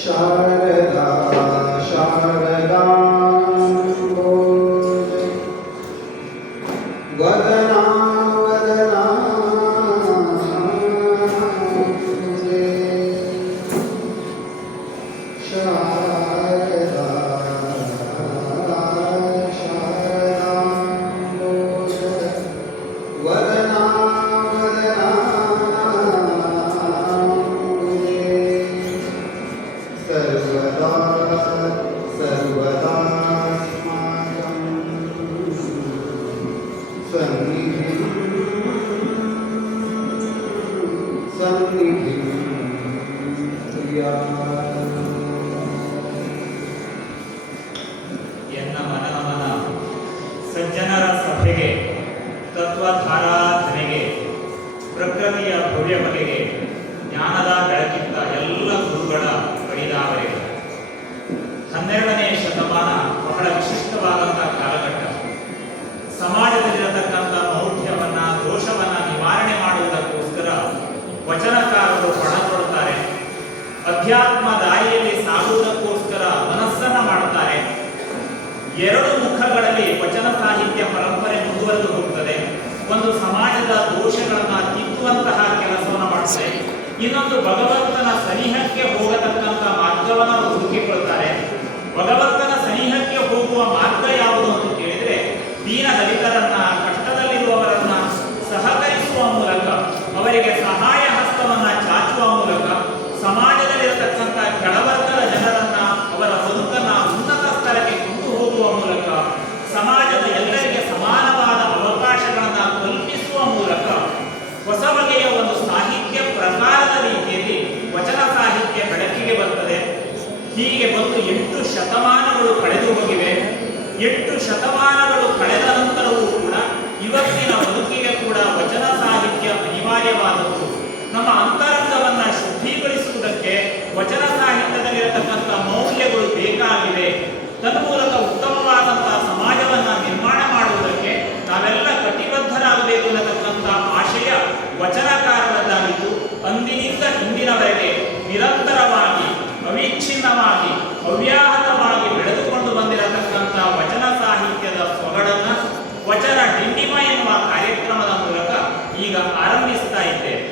शारदा शारदा वदना वदना शारदा शारदा वदना वदना सर्वदा सर्वदा सन्निधिं सन्निधिं ಎನ್ನ ಮನನಮನ ಸಜ್ಜನರ ಸಭೆಗೆ ತತ್ವಧಾರಾಧನೆಗೆ ಪ್ರಕೃತಿಯ ಭವ್ಯ ಬಗೆಗೆ ಜ್ಞಾನದ ಬೆಳಕಿದ್ದ ಎಲ್ಲ ಗುರುಗಳ ಬಳಿದಾವರೆಗೆ 12ನೇ ಶತಮಾನ ಬಹಳ ವಿಶಿಷ್ಟವಾದಂತಹ ಕಾಲಘಟ್ಟ. ಸಮಾಜದಲ್ಲಿರತಕ್ಕಂಥ ಮೌಢ್ಯವನ್ನ ದೋಷವನ್ನ ನಿವಾರಣೆ ಮಾಡುವುದಕ್ಕೋಸ್ಕರ ವಚನಕಾರರು ಪಣತೊಡುತ್ತಾರೆ. ಅಧ್ಯಾತ್ಮ ದಾರಿಯಲ್ಲಿ ಸಾಗುವುದಕ್ಕೋಸ್ಕರ ಮನಸ್ಸನ್ನ ಮಾಡುತ್ತಾರೆ. ಎರಡು ಮುಖಗಳಲ್ಲಿ ವಚನ ಸಾಹಿತ್ಯ ಪರಂಪರೆ ಮುಂದುವರೆದು ಹೋಗುತ್ತದೆ. ಒಂದು ಸಮಾಜದ ದೋಷಗಳನ್ನ ತಿದ್ದುವಂತಹ ಕೆಲಸವನ್ನು ಮಾಡುತ್ತದೆ, ಇನ್ನೊಂದು ಭಗವಂತನ ಸನಿಹಕ್ಕೆ ಹೋಗತಕ್ಕಂಥ ಮಾರ್ಗವನ್ನು ಹುಡುಕಿಕೊಳ್ತಾರೆ. ಭಗವಂತನ ಸನಿಹಕ್ಕೆ ಹೋಗುವ ಮಾರ್ಗ ಯಾವುದು ಅಂತ ಕೇಳಿದರೆ ದೀನ ದಲಿತರನ್ನ, ಕಷ್ಟದಲ್ಲಿರುವವರನ್ನ ಸಹಕರಿಸುವ ಮೂಲಕ, ಅವರಿಗೆ ಸಹಾಯ ಹಸ್ತವನ್ನ ಚಾಚುವ ಮೂಲಕ, ಸಮಾಜದಲ್ಲಿರತಕ್ಕಂಥ ಕೆಳವರ್ಗದ ಜನರನ್ನ, ಅವರ ಬದುಕನ್ನ ಉನ್ನತ ಸ್ತರಕ್ಕೆ ಕೊಂಡು ಹೋಗುವ ಮೂಲಕ, ಸಮಾಜದ ಎಲ್ಲರಿಗೆ ಸಮಾನವಾದ ಅವಕಾಶಗಳನ್ನು ಕಲ್ಪಿಸುವ ಮೂಲಕ ಹೊಸ ಬಗೆಯ ಒಂದು ಸಾಹಿತ್ಯ ಪ್ರಕಾರದ ರೀತಿಯಲ್ಲಿ ವಚನ ಸಾಹಿತ್ಯ ಬೆಳಕಿಗೆ ಬರ್ತದೆ. ಹೀಗೆ ಬಂದು 8 ಶತಮಾನಗಳು ಕಳೆದು ಹೋಗಿವೆ. 8 ಶತಮಾನಗಳು ಕಳೆದ ನಂತರವೂ ಕೂಡ ಇವತ್ತಿನ ಬದುಕಿಗೆ ಕೂಡ ವಚನ ಸಾಹಿತ್ಯ ಅನಿವಾರ್ಯವಾದದ್ದು. ನಮ್ಮ ಅಂತರಂಗವನ್ನ ಶುದ್ಧೀಕರಿಸುವುದಕ್ಕೆ ವಚನ ಸಾಹಿತ್ಯದಲ್ಲಿರತಕ್ಕಂಥ ಮೌಲ್ಯಗಳು ಬೇಕಾಗಿವೆ. ತನ್ಮೂಲಕ ಉತ್ತಮವಾದಂತಹ ಸಮಾಜವನ್ನ ನಿರ್ಮಾಣ ಮಾಡುವುದಕ್ಕೆ ನಾವೆಲ್ಲ ಕಟಿಬದ್ಧರಾಗಬೇಕು ಅನ್ನತಕ್ಕಂಥ ಆಶಯ ವಚನಕಾರರದ್ದಾಗಿದ್ದು, ಅಂದಿನಿಂದ ಇಂದಿನವರೆಗೆ ನಿರಂತರವಾಗಿ ಅವಿಚ್ಛಿನ್ನವಾಗಿ ಅವ್ಯಾಹತವಾಗಿ ಬೆಳೆದುಕೊಂಡು ಬಂದಿರತಕ್ಕಂಥ ವಚನ ಸಾಹಿತ್ಯದ ಸೊಗಡನ್ನ ವಚನ ಡಿಂಡಿಮ ಎನ್ನುವ ಕಾರ್ಯಕ್ರಮದ ಮೂಲಕ ಈಗ ಆರಂಭಿಸ್ತಾ ಇದ್ದೇವೆ.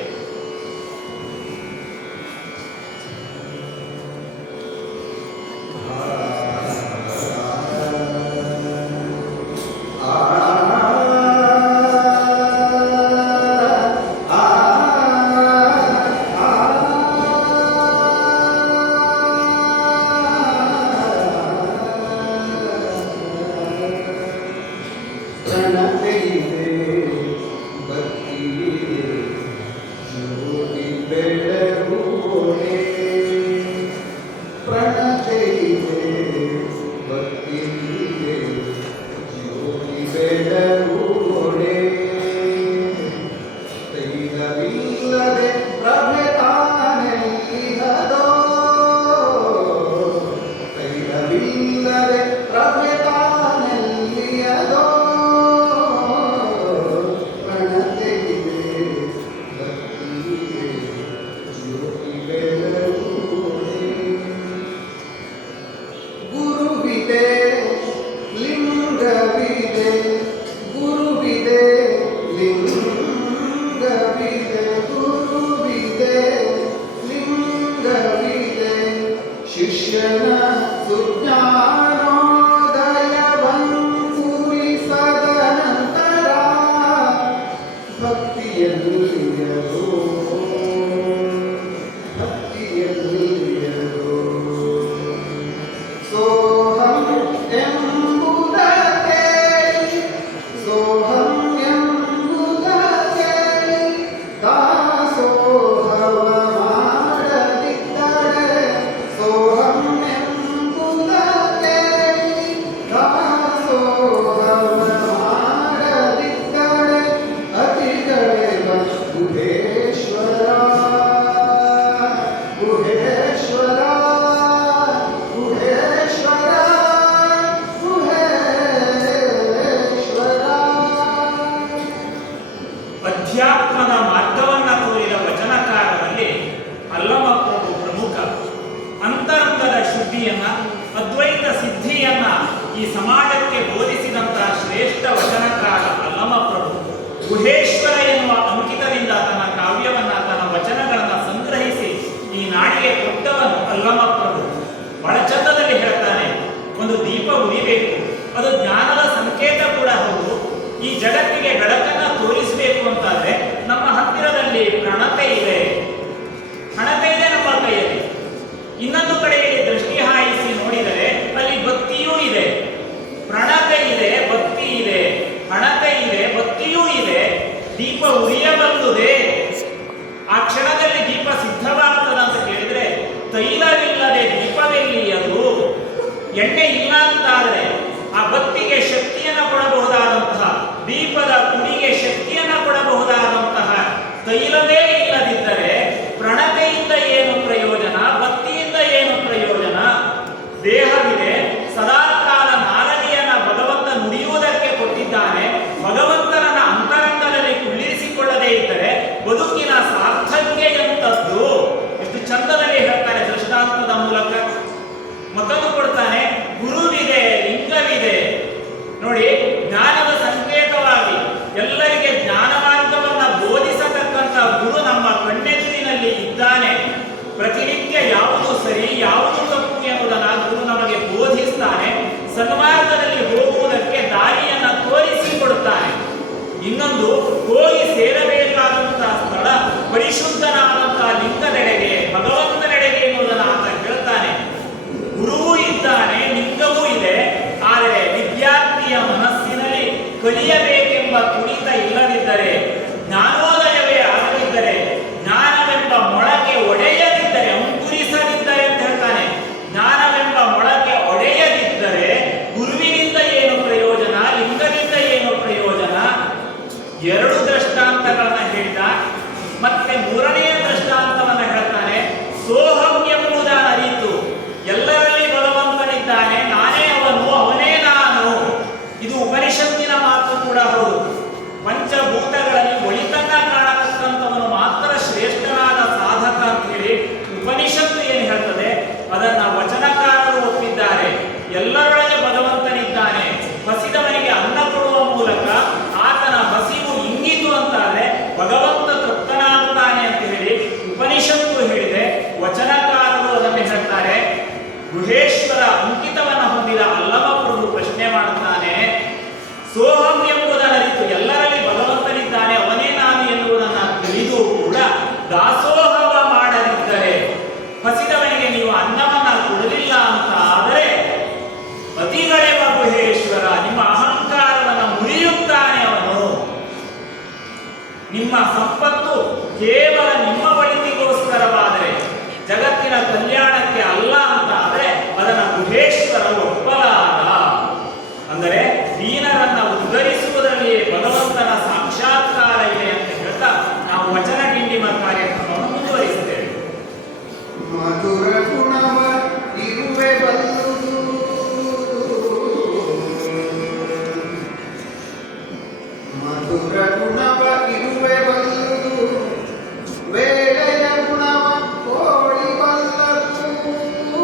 So ಗುಹೇಶ್ವರ ಗುಹೇಶ್ವರ ಗುಹೇಶ್ವರ ಗುಹೇಶ್ವರ. ಅಧ್ಯಾತ್ಮದ ಮಾರ್ಗವನ್ನ ತೋರಿದ ವಚನಕಾರರಲ್ಲಿ ಅಲ್ಲಮಪ್ರಭು ಪ್ರಮುಖ. ಅಂತರಂಗದ ಶುದ್ಧಿಯನ್ನ, ಅದ್ವೈತ ಸಿದ್ಧಿಯನ್ನ ಈ ಸಮಾಜಕ್ಕೆ ಬೋಧಿಸಿದಂತಹ ಶ್ರೇಷ್ಠ ವಚನಕಾರ ಅಲ್ಲಮಪ್ರಭು. ಗುಹೇಶ್ವರ ಎನ್ನುವ ಅಂಕಿತದಿಂದ ತನ್ನ ಕಾವ್ಯವನ್ನ, ತನ್ನ ವಚನಗಳನ್ನ ಸಂಗ್ರಹಿಸಿ ಈ ನಾಡಿಗೆ ಕೊಟ್ಟವನು ಅಲ್ಲಮಪ್ರಭು. ಬಹಳ ಚಂದದಲ್ಲಿ ಹೇಳ್ತಾನೆ, ಒಂದು ದೀಪ ಉರಿಬೇಕು, ಅದು ಜ್ಞಾನದ ಸಂಕೇತ ಕೂಡ ಹೌದು. ಈ ಜಗತ್ತಿಗೆ ಬೆಳಕನ್ನ ತೋರಿಸಬೇಕು ಅಂತಾದ್ರೆ ನಮ್ಮ ಹತ್ತಿರದಲ್ಲಿ ಪ್ರಣತೆ ಇದೆ, ಹಣತೆ ಇದೆ ನಮ್ಮ ಕೈಯಲ್ಲಿ. ಇನ್ನೊಂದು ಕಡೆಯಲ್ಲಿ ದೃಷ್ಟಿ ಹಾಯಿಸಿ ನೋಡಿದರೆ ಅಲ್ಲಿ ಭಕ್ತಿಯೂ ಇದೆ. ಪ್ರಣತೆ ಇದೆ, ಭಕ್ತಿ ಇದೆ, ಹಣತೆ ಇದೆ, ಭಕ್ತಿಯೂ ಇದೆ. ದೀಪ ಉರಿಯಬಲ್ಲುದೇ. ಆ ಕ್ಷಣದಲ್ಲಿ ದೀಪ ಸಿದ್ಧವಾಗ್ತದ ಅಂತ ಕೇಳಿದ್ರೆ, ತೈಲವಿಲ್ಲದೆ ದೀಪವೆಲ್ಲಿ ಅದು? ಎಣ್ಣೆ ಇಲ್ಲ ಅಂತಾದರೆ ಆ ಭಕ್ತಿಗೆ ಶಕ್ತಿಯನ್ನು ಕೊಡಬಹುದಾದಂತಹ, ದೀಪದ ಕುಡಿಗೆ ಶಕ್ತಿಯನ್ನು ಕೊಡಬಹುದಾದಂತಹ ತೈಲವೇ ಇಲ್ಲದಿದ್ದರೆ ಪ್ರಣತೆಯಿಂದ ಏನು ಪ್ರಯೋಜನ? ಭಕ್ತಿಯಿಂದ ಏನು ಪ್ರಯೋಜನ? ದೇಹವಿದೆ, ಸದಾಕಾಲ ನಾಲಗೆಯನ್ನ ಭಗವಂತ ನುಡಿಯುವುದಕ್ಕೆ ಕೊಟ್ಟಿದ್ದಾನೆ. ಭಗವಂತನನ್ನ ಅಂತರಂಗದಲ್ಲಿ ಕುಳ್ಳಿರಿಸಿಕೊಳ್ಳದೇ ಇದ್ದರೆ ಬದುಕಿನ ಸಾರ್ಥಕ್ಯ ಎಂತದ್ದು? ಎಷ್ಟು ಚಂದದಲ್ಲಿ ಹೇಳ್ತಾರೆ ದೃಷ್ಟಾಂತದ ಮೂಲಕ. ಮತ್ತೊಂದು ಕೊಡ್ತಾನೆ, ಗುರುವಿದೆ, ಲಿಂಗವಿದೆ. ನೋಡಿ, ಜ್ಞಾನದ ಸಂಕೇತವಾಗಿ ಎಲ್ಲರಿಗೆ ಜ್ಞಾನ ಮಾರ್ಗವನ್ನ ಬೋಧಿಸತಕ್ಕಂಥ ಗುರು ನಮ್ಮ ಕಣ್ಣೆದುರಿನಲ್ಲಿ ಇದ್ದಾನೆ. ಪ್ರತಿನಿತ್ಯ ಯಾವುದು ಸರಿ, ಯಾವುದು ತಪ್ಪು ಎಂಬುದನ್ನು ಗುರು ನಮಗೆ ಬೋಧಿಸ್ತಾನೆ. ಸನ್ಮಾರ್ಗದಲ್ಲಿ ಹೋಗುವುದಕ್ಕೆ ದಾರಿಯನ್ನ ತೋರಿಸಿಕೊಡುತ್ತಾನೆ. ಇನ್ನೊಂದು, ಹೋಗಿ ಸೇರಬೇಕಾದಂತಹ ಸ್ಥಳ ಪರಿಶುದ್ಧನಾದಂತಹ ಲಿಂಗದೆಡೆಗೆ, ಭಗವಂತನೆಡೆಗೆ ಎನ್ನುವುದನ್ನು ಆತ ಹೇಳ್ತಾನೆ. ಗುರುವೂ ಇದ್ದಾನೆ, ಲಿಂಗವೂ ಇದೆ. ಆದರೆ ವಿದ್ಯಾರ್ಥಿಯ ಮನಸ್ಸಿನಲ್ಲಿ ಕಲಿಯಬೇಕೆಂಬ ತುಡಿತ ಇಲ್ಲದಿದ್ದರೆ, ಜ್ಞಾನೋದಯವೇ ಆಗದಿದ್ದರೆ, ಜ್ಞಾನವೆಂಬ ಮೊಳಕೆ ಒಡೆಯದಿದ್ದರೆ, ಅಂಕುರಿಸದಿದ್ದರೆ ಅಂತ ಹೇಳ್ತಾನೆ. ಜ್ಞಾನವೆಂಬ ಮೊಳಕೆ ಒಡೆಯದಿದ್ದರೆ ಗುರುವಿನಿಂದ ಏನು ಪ್ರಯೋಜನ? ಲಿಂಗದಿಂದ ಏನು ಪ್ರಯೋಜನ? ಎರಡು ದೃಷ್ಟಾಂತಗಳನ್ನ ಹೇಳಿದ. ಮತ್ತೆ ಮೂರನೆಯ ದೃಷ್ಟಾಂತವನ್ನ ಹೇಳ್ತಾನೆ. ಸೋಹಂ ಎಂಬುದನ್ನು ಅರಿತು ಎಲ್ಲರಲ್ಲಿ ಭಗವಂತನಿದ್ದಾನೆ, ನಾನೇ ಅವನು, ಅವನೇ ನಾನು. ಇದು ಉಪನಿಷತ್ತಿನ ಮಾತು ಕೂಡ ಹೌದು. ಪಂಚಭೂತಗಳಲ್ಲಿ ಒಳಿತನ್ನ ಕಾಣತಕ್ಕಂಥವನು ಮಾತ್ರ ಶ್ರೇಷ್ಠನಾದ ಸಾಧಕ ಅಂತ ಹೇಳಿ ಉಪನಿಷತ್ತು ಏನು ಹೇಳ್ತದೆ ಅದನ್ನ ವಚನಕಾರರು ಒಪ್ಪಿದ್ದಾರೆ. ಎಲ್ಲರೊಳಗೆ ಭಗವಂತನಿದ್ದಾನೆ. ಹಸಿದವನಿಗೆ ಅನ್ನ ಕೊಡುವ ಮೂಲಕ ಆತನ ಹಸಿವು ಇಂಗಿತು ಅಂತಾದ್ರೆ ಭಗವಂತ ತೃಪ್ತನಾಗುತ್ತಾನೆ ಅಂತ ಹೇಳಿ ಉಪನಿಷತ್ತು ಹೇಳಿದೆ. ವಚನಕಾರರು ಅದನ್ನು ಹೇಳ್ತಾರೆ. ಗುಹೇಶ್ವರ ಅಂಕಿತವನ್ನ ಹೊಂದಿದ ಅಲ್ಲಮಪ್ರಭು ಪ್ರಶ್ನೆ ಮಾಡುತ್ತಾನೆ, ಸೋಹಂ ಎಂಬುದನ್ನು ಅರಿತು ಎಲ್ಲರಲ್ಲಿ ಭಗವಂತನಿದ್ದಾನೆ, ಅವನೇ ನಾನು ಎನ್ನುವುದನ್ನು ತಿಳಿದು ಕೂಡ ದಾಸೋಹವ ಮಾಡದಿದ್ದರೆ, ಹಸಿದವನಿಗೆ ನೀವು ಅನ್ನವನ್ನ ಕೊಡಲಿಲ್ಲ ಅಂತ ಆದರೆ ಅತಿಗಳೆವ ಗುಹೇಶ್ವರ, ನಿಮ್ಮ ಅಹಂಕಾರವನ್ನು ಮುರಿಯುತ್ತಾನೆ ಅವನು. ನಿಮ್ಮ ಸಂಪತ್ತು ಕೇವಲ ನಿಮ್ಮ ಒಳಿತಿಗೋಸ್ಕರವಾದರೆ, ಜಗತ್ತಿನ ಕಲ್ಯಾಣಕ್ಕೆ ಅಲ್ಲ ಅಂತ ಆದರೆ ಅದನ್ನು ಗುಹೇಶ್ವರ ಒಪ್ಪಲಾರ. ಅಂದರೆ ದೀನರನ್ನ ಉದ್ಧರಿಸುವುದರಲ್ಲಿಯೇ ಭಗವಂತನ ಸಾಕ್ಷಾತ್ಕಾರ ಇದೆ ಅಂತ ಹೇಳ್ತಾ ನಾವು ವಚನ ಡಿಂಡಿಮ ಕಾರ್ಯಕ್ರಮವನ್ನು ಮುಂದುವರಿಸಿದ್ದೇವೆ. ಮಧುರ ಗುಣವ ಇರುವೆ ಬಲ್ಲುದು, ಮಧುರ ಗುಣವ ಇರುವೆ ಬಲ್ಲುದು, ವೇಳೆಯ ಗುಣವ ಕೋಳಿ ಬಲ್ಲದು,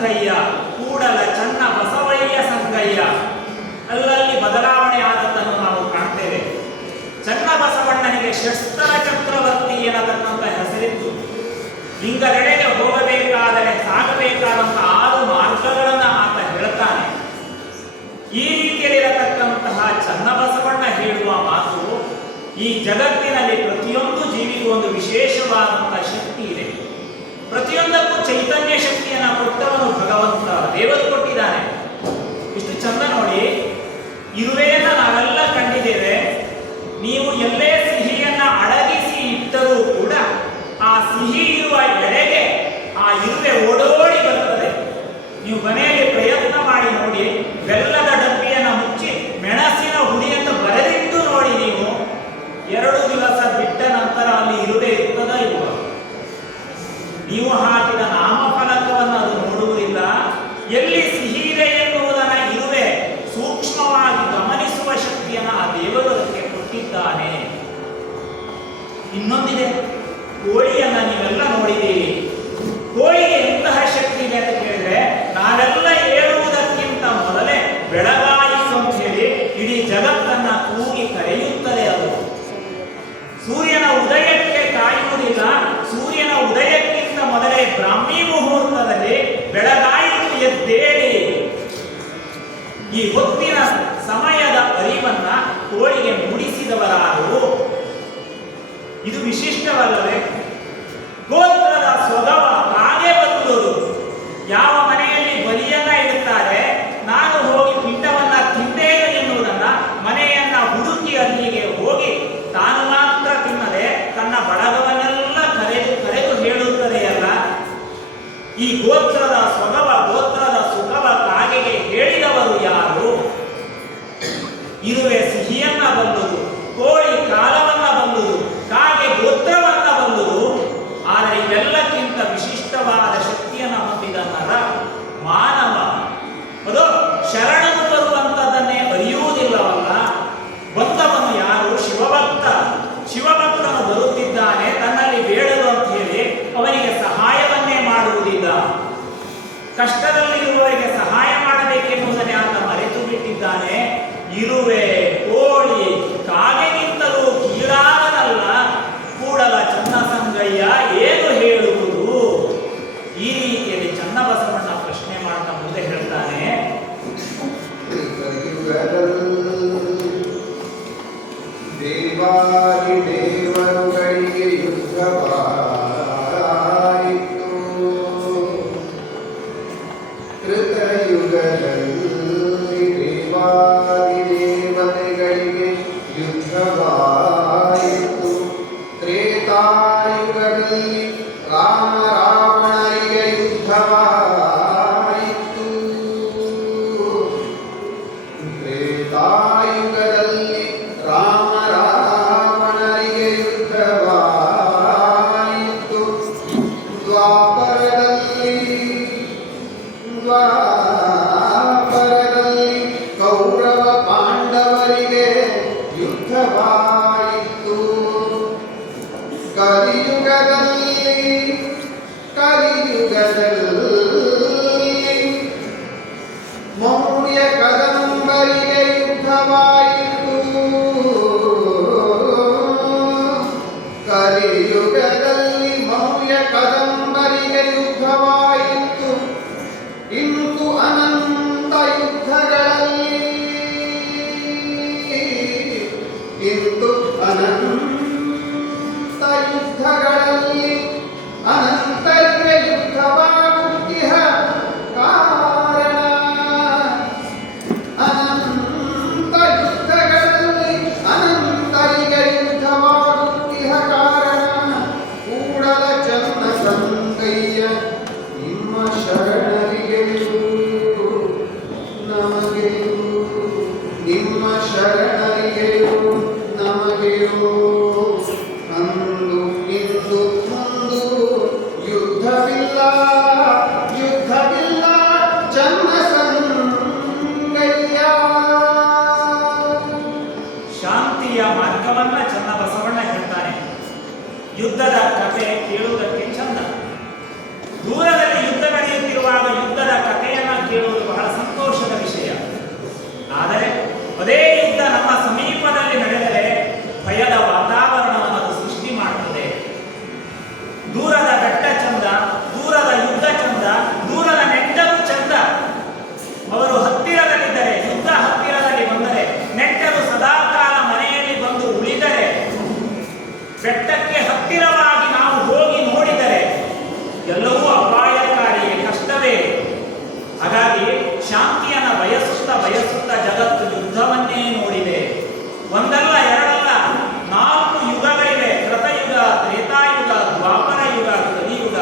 ಸಂಗಯ್ಯ, ಕೂಡಲ ಚನ್ನ ಬಸವಯ್ಯ ಸಂಗಯ್ಯ. ಅಲ್ಲಲ್ಲಿ ಬದಲಾವಣೆ ಆದದ್ದನ್ನು ನಾವು ಕಾಣ್ತೇವೆ. ಚನ್ನ ಬಸವಣ್ಣನಿಗೆ ಶಸ್ತ್ರ ಚಕ್ರವರ್ತಿ ಎನ್ನತಕ್ಕಂಥ ಹೆಸರಿತ್ತು. ಲಿಂಗದೆಡೆಗೆ ಹೋಗಬೇಕಾದರೆ ಸಾಗಬೇಕಾದಂಥ 6 ಮಾರ್ಗಗಳನ್ನು ಆತ ಹೇಳ್ತಾನೆ. ಈ ರೀತಿಯಲ್ಲಿರತಕ್ಕಂತಹ ಚನ್ನಬಸವಣ್ಣ ಹೇಳುವ ಮಾತು, ಈ ಜಗತ್ತಿನಲ್ಲಿ ಪ್ರತಿಯೊಂದು ಜೀವಿಗೂ ಒಂದು ವಿಶೇಷವಾದಂತಹ ಶಕ್ತಿ ಇದೆ. ಪ್ರತಿಯೊಂದಕ್ಕೂ ಚೈತನ್ಯ ಶಕ್ತಿಯನ್ನು ಕೊಟ್ಟವನು ಭಗವಂತ, ದೇವರು ಕೊಟ್ಟಿದ್ದಾನೆ. ಇಷ್ಟು ಚಂದ ನೋಡಿ. ಇರುವೆಯನ್ನು ನಾವೆಲ್ಲ ಕಂಡಿದ್ದೇವೆ. ನೀವು ಎಲ್ಲೇ ಸಿಹಿಯನ್ನ ಅಡಗಿಸಿ ಇಟ್ಟರೂ ಕೂಡ ಆ ಸಿಹಿ ಇರುವ ಎಡೆಗೆ ಆ ಇರುವೆ ಓಡೋಡಿ ಬರ್ತದೆ. ನೀವು ಮನೆಯಲ್ಲಿ ಪ್ರಯತ್ನ ಮಾಡಿ ನೋಡಿ. ಬೆಲ್ಲದ ಡಬ್ಬಿಯನ್ನು ಮುಚ್ಚಿ ಮೆಣಸಿನ ಹುಡಿಯನ್ನು ಬರೆದಿಟ್ಟು ನೋಡಿ. ನೀವು 2 ದಿವಸ ಬಿಟ್ಟ ನಂತರ ಅಲ್ಲಿ ಇರುವೆ ಇರ್ತದ ಇರುವ. ನೀವು ಹಾಕಿದ ನಾಮಫಲಕವನ್ನು ಅದು ನೋಡುವುದಿಲ್ಲ. ಎಲ್ಲಿ ಸಿಹಿ ಇದೆ ಎನ್ನುವುದನ್ನು ಇರುವೆ ಸೂಕ್ಷ್ಮವಾಗಿ ಗಮನಿಸುವ ಶಕ್ತಿಯನ್ನು ಆ ದೇವರು ಅದಕ್ಕೆ ಕೊಟ್ಟಿದ್ದಾನೆ. ಇನ್ನೊಂದಿದೆ, ಕೋಳಿಯನ್ನು ನೀವೆಲ್ಲ ನೋಡಿದ್ದೀರಿ. ಕೋಳಿಗೆ ಎಂತಹ ಶಕ್ತಿ ಇದೆ ಅಂತ ಕೇಳಿದ್ರೆ, ನಾವೆಲ್ಲ ಏಳುವುದಕ್ಕಿಂತ ಮೊದಲೇ ಬೆಳಗಾಯಿತು ಅಂತ ಹೇಳಿ ಇಡೀ ಜಗತ್ತನ್ನ ಕೂಗಿ ಕರೆಯುತ್ತದೆ. ಅದು ಸೂರ್ಯನ ಉದಯಕ್ಕೆ ಕಾಯುವುದಿಲ್ಲ. ಸೂರ್ಯನ ಉದಯಕ್ಕಿಂತ ಮೊದಲೇ ಬ್ರಾಹ್ಮಿ ಮುಹೂರ್ತದಲ್ಲಿ ಬೆಳಗಾಯಿತು ಎದ್ದೇಳಿ. ಈ ಹೊತ್ತಿನ ಸಮಯದ ಅರಿವನ್ನ ಕೋಳಿಗೆ ಮೂಡಿಸಿದವರಾರು. ಇದು ವಿಶಿಷ್ಟವಲ್ಲವೇ? ಗೋತ್ರದ ಸೊಗವ ಹಾಗೆ ಬಲ್ಲುವುದು. ಯಾವ ಮನೆಯಲ್ಲಿ ಬಲಿಯನ್ನ ಇಡುತ್ತಾರೆ, ನಾನು ಹೋಗಿ ಪಿಂಡವನ್ನ ತಿಂದೇನೆ ಎನ್ನುವುದನ್ನ ಮನೆಯನ್ನ ಹುಡುಕಿ ಅಲ್ಲಿಗೆ ಹೋಗಿ ತಾನು ಮಾತ್ರ ತಿನ್ನದೆ ತನ್ನ ಬಳಗವನ್ನೆಲ್ಲ ಕರೆದು ಹೇಳುತ್ತದೆಯಲ್ಲ. ಈ ಗೋತ್ರದ ಸೊಗವ, ಗೋತ್ರದ ಸುಖವ ಕಾಗೆಗೆ ಹೇಳಿದವರು ಯಾರು? ಇರುವೆ ಸಿಹಿಯನ್ನ ಬಲ್ಲುದು, ಕೋಳಿ ಕಾಲವನ್ನ ಬಲ್ಲುದು, ಕಾಗೆ ಗೋತ್ರವನ್ನ ಬಲ್ಲುದು. ಆದರೆ ಇವೆಲ್ಲಕ್ಕಿಂತ ವಿಶಿಷ್ಟವಾದ ಶಕ್ತಿಯನ್ನು ಹೊಂದಿದ ನರ ಮಾನವ. ಅದು ಶರಣನು ಬರುವಂಥದ್ದನ್ನೇ ಅರಿಯುವುದಿಲ್ಲವಲ್ಲ. ಬಂದವನು ಯಾರು? ಶಿವಭಕ್ತ. ಶಿವಭಕ್ತನು ಬರುತ್ತಿದ್ದಾನೆ ತನ್ನಲ್ಲಿ ಬೇಡದು ಅಂತ ಹೇಳಿ ಅವನಿಗೆ ಸಹಾಯವನ್ನೇ ಮಾಡುವುದಿಲ್ಲ. ಕಷ್ಟದಲ್ಲಿರುವವರಿಗೆ ಸಹಾಯ ಮಾಡಬೇಕೆನ್ನುವುದನ್ನೇ ಆತ ಮರೆತು ಬಿಟ್ಟಿದ್ದಾನೆ. ಇರುವೆ, ಕೋಳಿ, ಕಾಗೆಗಿಂತಲೂ ಕೀಳಾಗದಲ್ಲ ಕೂಡಲ ಚನ್ನ ಸಂಗಯ್ಯ ಏನು ಹೇಳುವುದು? ಈ ರೀತಿಯಲ್ಲಿ ಚನ್ನಬಸವಣ್ಣ ಪ್ರಶ್ನೆ ಮಾಡ್ತಾ ಮುಂದೆ ಹೇಳ್ತಾನೆ, ದೇವಾದಿ ದೇವರುಗಳಿಗೆ ಯುದ್ಧವಾಯಿತು. ಕೃತಯುಗದಲ್ಲಿ ದೇವಾದಿ ದೇವತೆಗಳಿಗೆ ಯುದ್ಧವಾಯಿತು. ತ್ರೇತಾಯುಗದಲ್ಲಿ ರಾಮ ರಾವಣರಿಗೆ ಯುದ್ಧವಾಯಿತು. ತ್ರೇತಾಯುಗದಲ್ಲಿ ರಾಮ ರಾವಣರಿಗೆ ಯುದ್ಧವಾಯಿತು. ದ್ವಾಪರದಲ್ಲಿ ಕೌರವ ಪಾಂಡವರಿಗೆ ಯುದ್ಧವಾಯಿತು. ಕಲಿಯುಗದಲ್ಲಿ ಮೌರ್ಯ ಕದಂಬರಿಗೆ ಯುದ್ಧವಾಯಿತು. ಕಲಿಯುಗದಲ್ಲಿ ಮೌರ್ಯ ಕದಂಬರಿಗೆ ಯುದ್ಧವಾಯಿತು. ಇಂದು ಅನಂತ ಯುದ್ಧಗಳಲ್ಲಿ ಅನಂತರಿಗೆ ಯುದ್ಧವಾಗುತ್ತಿಹ ಕಾರಣ. ಅನಂತ ಯುದ್ಧಗಳಲ್ಲಿ ಅನಂತರಿಗೆ ಯುದ್ಧವಾಗುತ್ತಿಹ ಕಾರಣ. ಕೂಡಲ ಚನ್ನ ಸಂಗಯ್ಯ ನಿಮ್ಮ ಶರಣರಿಗೆಯೂ ನಮಗೆಯೂ, ನಿಮ್ಮ ಶರಣರಿಗೆಯೂ ನಮಗೆಯೂ ಅಂದು ಇಂದು ಮುಂದು ಯುದ್ಧವಿಲ್ಲ, ಯುದ್ಧವಿಲ್ಲ ಚನ್ನ ಸಂಗಯ್ಯ. ಶಾಂತಿಯ ಮಾರ್ಗವನ್ನ ಚನ್ನಬಸವಣ್ಣ ಹೇಳ್ತಾನೆ. ಯುದ್ಧದ ಕಥೆ ಕೇಳುವುದಕ್ಕೆ ಚಂದ. ದೂರದಲ್ಲಿ ಯುದ್ಧ ನಡೆಯುತ್ತಿರುವಾಗ ಯುದ್ಧದ ಕೇಳುವುದು ಬಹಳ ಸಂತೋಷದ ವಿಷಯ. ಆದರೆ ಅದೇ ಯುದ್ಧ ನಮ್ಮ ಸಮೀಪದಲ್ಲಿ ನಡೆದರೆ ಭಯದ ವಾತಾವರಣವನ್ನು ಅದು ಸೃಷ್ಟಿ ಮಾಡುತ್ತದೆ. ದೂರದ ಬೆಟ್ಟ ಚಂದ, ದೂರದ ಯುದ್ಧ ಚಂದ, ದೂರದ ನೆಂಟರು ಚಂದ. ಅವರು ಹತ್ತಿರದಲ್ಲಿದ್ದರೆ, ಯುದ್ಧ ಹತ್ತಿರದಲ್ಲಿ ಬಂದರೆ, ನೆಂಟರು ಸದಾಕಾಲ ಮನೆಯಲ್ಲಿ ಬಂದು ಉಳಿದರೆ, ಬೆಟ್ಟಕ್ಕೆ ಹತ್ತಿರವಾಗಿ ನಾವು ಹೋಗಿ ನೋಡಿದರೆ ಎಲ್ಲವೂ ಅಪಾಯಕಾರಿಯೇ, ಕಷ್ಟವೇ. ಹಾಗಾಗಿ ಶಾಂತಿಯನ್ನು ಬಯಸುತ್ತಾ ಜಗತ್ತು ಯುದ್ಧವನ್ನೇ ನೋಡಿದೆ. ಒಂದಲ್ಲ ಎರಡಲ್ಲ, 4 ಯುಗಗಳಿವೆ. ಕೃತಯುಗ, ತ್ರೇತಾಯುಗ, ದ್ವಾಪರ ಯುಗ, ಕಲಿಯುಗ.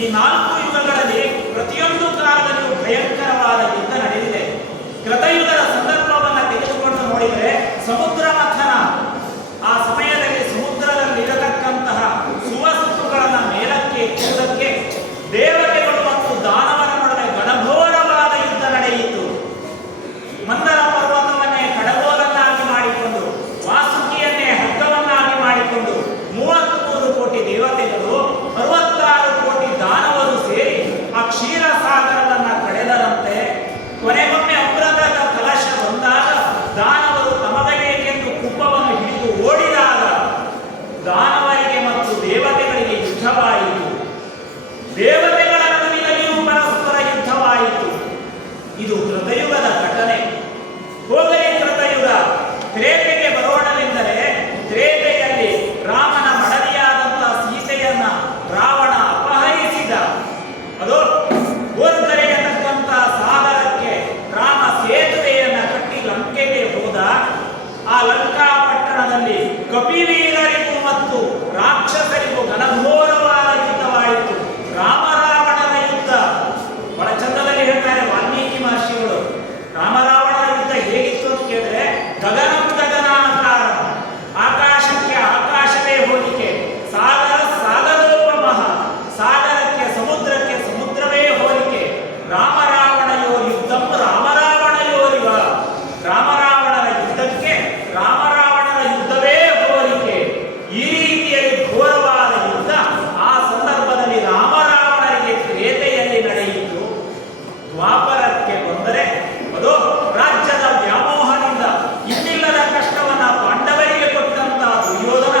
ಈ 4 ಯುಗಗಳಲ್ಲಿ ಪ್ರತಿಯೊಂದು ಕಾಲದಲ್ಲಿಯೂ ಭಯಂಕರವಾದ ಯುದ್ಧ ನಡೆದಿದೆ. ಕೃತಯುಗದ ಸಂದರ್ಭವನ್ನು ತೆಗೆದುಕೊಂಡು ನೋಡಿದರೆ ಸಮುದ್ರ ಮಥನ. ಆ ಸಮಯದಲ್ಲಿ ಸಮುದ್ರದಲ್ಲಿರತಕ್ಕಂತಹ ಸುವಸ್ತುಗಳನ್ನು ಮೇಲಕ್ಕೆ ಎತ್ತುವುದಕ್ಕೆ ದೇವತೆಗಳು ಮತ್ತು ದಾನವರ ನಡುವೆ ಘನಘೋರವಾದ ಯುದ್ಧ ನಡೆಯಿತು. ಮಂದರ ಪರ್ವತವನ್ನೇ ಕಡಗೋಲನ್ನಾಗಿ ಮಾಡಿಕೊಂಡು, ವಾಸುಕಿಯನ್ನೇ ಹಗ್ಗವನ್ನಾಗಿ ಮಾಡಿಕೊಂಡು 33 ಕೋಟಿ ದೇವತೆಗಳು 66 ಕೋಟಿ ದಾನವರು ಸೇರಿ ಆ ಕ್ಷೀರ ಸಾಗರವನ್ನು ಕಳೆದರಂತೆ. ಕೊನೆಗೊಮ್ಮೆ ಅಮೃತದ ಕಲಶ ಬಂದಾಗ ದಾನವರು ತಮಗಬೇಕೆಂದು ಕುಪ್ಪವನ್ನು ಹಿಡಿದು ಓಡಿದಾಗ ದಾನವರಿಗೆ ಮತ್ತು ದೇವತೆಗಳಿಗೆ ಯುದ್ಧವಾಯಿತು. ದೇವತೆಗಳ ನಡುವಿನಲ್ಲಿಯೂ ಪರಸ್ಪರ ಯುದ್ಧವಾಯಿತು. ಇದು ಕೃತಯುಗದ ಘಟನೆ. ಹೋಗಲಿ ಕೃತಯುಗ. ತ್ರೇತೆಗೆ ಬರೋಣವೆಂದರೆ, ತ್ರೇತೆಯಲ್ಲಿ ರಾಮನ ಮಡದಿಯಾದಂತಹ ಸೀತೆಯನ್ನ ರಾವಣ ಅಪಹರಿಸಿದ. ಅದು ಗೋರ್ಧರೆಯತಕ್ಕಂತಹ ಸಾಗರಕ್ಕೆ ರಾಮ ಸೇತುವೆಯನ್ನು ಕಟ್ಟಿ ಲಂಕೆಗೆ ಹೋದ. ಆ ಲಂಕಾ ಪಟ್ಟಣದಲ್ಲಿ ಕಪಿವೀರರಿಗೂ ಮತ್ತು ರಾಕ್ಷಸರಿಗೂ ಘನಘೋರವಾದ ಯುದ್ಧವಾಯಿತು. ರಾಮ ರಾವಣನ ಯುದ್ಧ ಬಹಳ ಚಂದದಲ್ಲಿ ಹೇಳ್ತಾರೆ ವಾಲ್ಮೀಕಿ ಮಹರ್ಷಿಗಳು. ರಾಮ ರಾವಣನ ಯುದ್ಧ ಹೇಗಿತ್ತು ಅಂತ ಕೇಳಿದ್ರೆ, ಗಗನಂ ಗಗನಾಕಾರ, ಆಕಾಶಕ್ಕೆ ಆಕಾಶವೇ ಹೋಲಿಕೆ, ಸಾಗರ ಸಾಗರೋಪಮಃ, ಸಾಗರಕ್ಕೆ ಸಮುದ್ರಕ್ಕೆ ಸಮುದ್ರವೇ ಹೋಲಿಕೆ. ರಾಮ ರಾವಣಯೋರ್ ಯುದ್ಧಂ ರಾಮ ರಾವಣಯೋರಿವ, ರಾಮ ರಾವಣನ ಯುದ್ಧಕ್ಕೆ ರಾಮ ರಾವಣನ ಯುದ್ಧವೇ ಹೋಲಿಕೆ. ಈ ರೀತಿಯಲ್ಲಿ ಘೋರವಾದ ಯುದ್ಧ ಆ ಸಂದರ್ಭದಲ್ಲಿ ರಾಮ ರಾವಣರಿಗೆ ತ್ರೇತೆಯಲ್ಲಿ ನಡೆಯಿತು. ದ್ವಾಪರಕ್ಕೆ ಬಂದರೆ ಅದು ರಾಜ್ಯದ ವ್ಯಾಮೋಹದಿಂದ ಇನ್ನಿಲ್ಲದ ಕಷ್ಟವನ್ನ ಪಾಂಡವರಿಗೆ ಕೊಟ್ಟಂತಹ ದುರ್ಯೋಧನ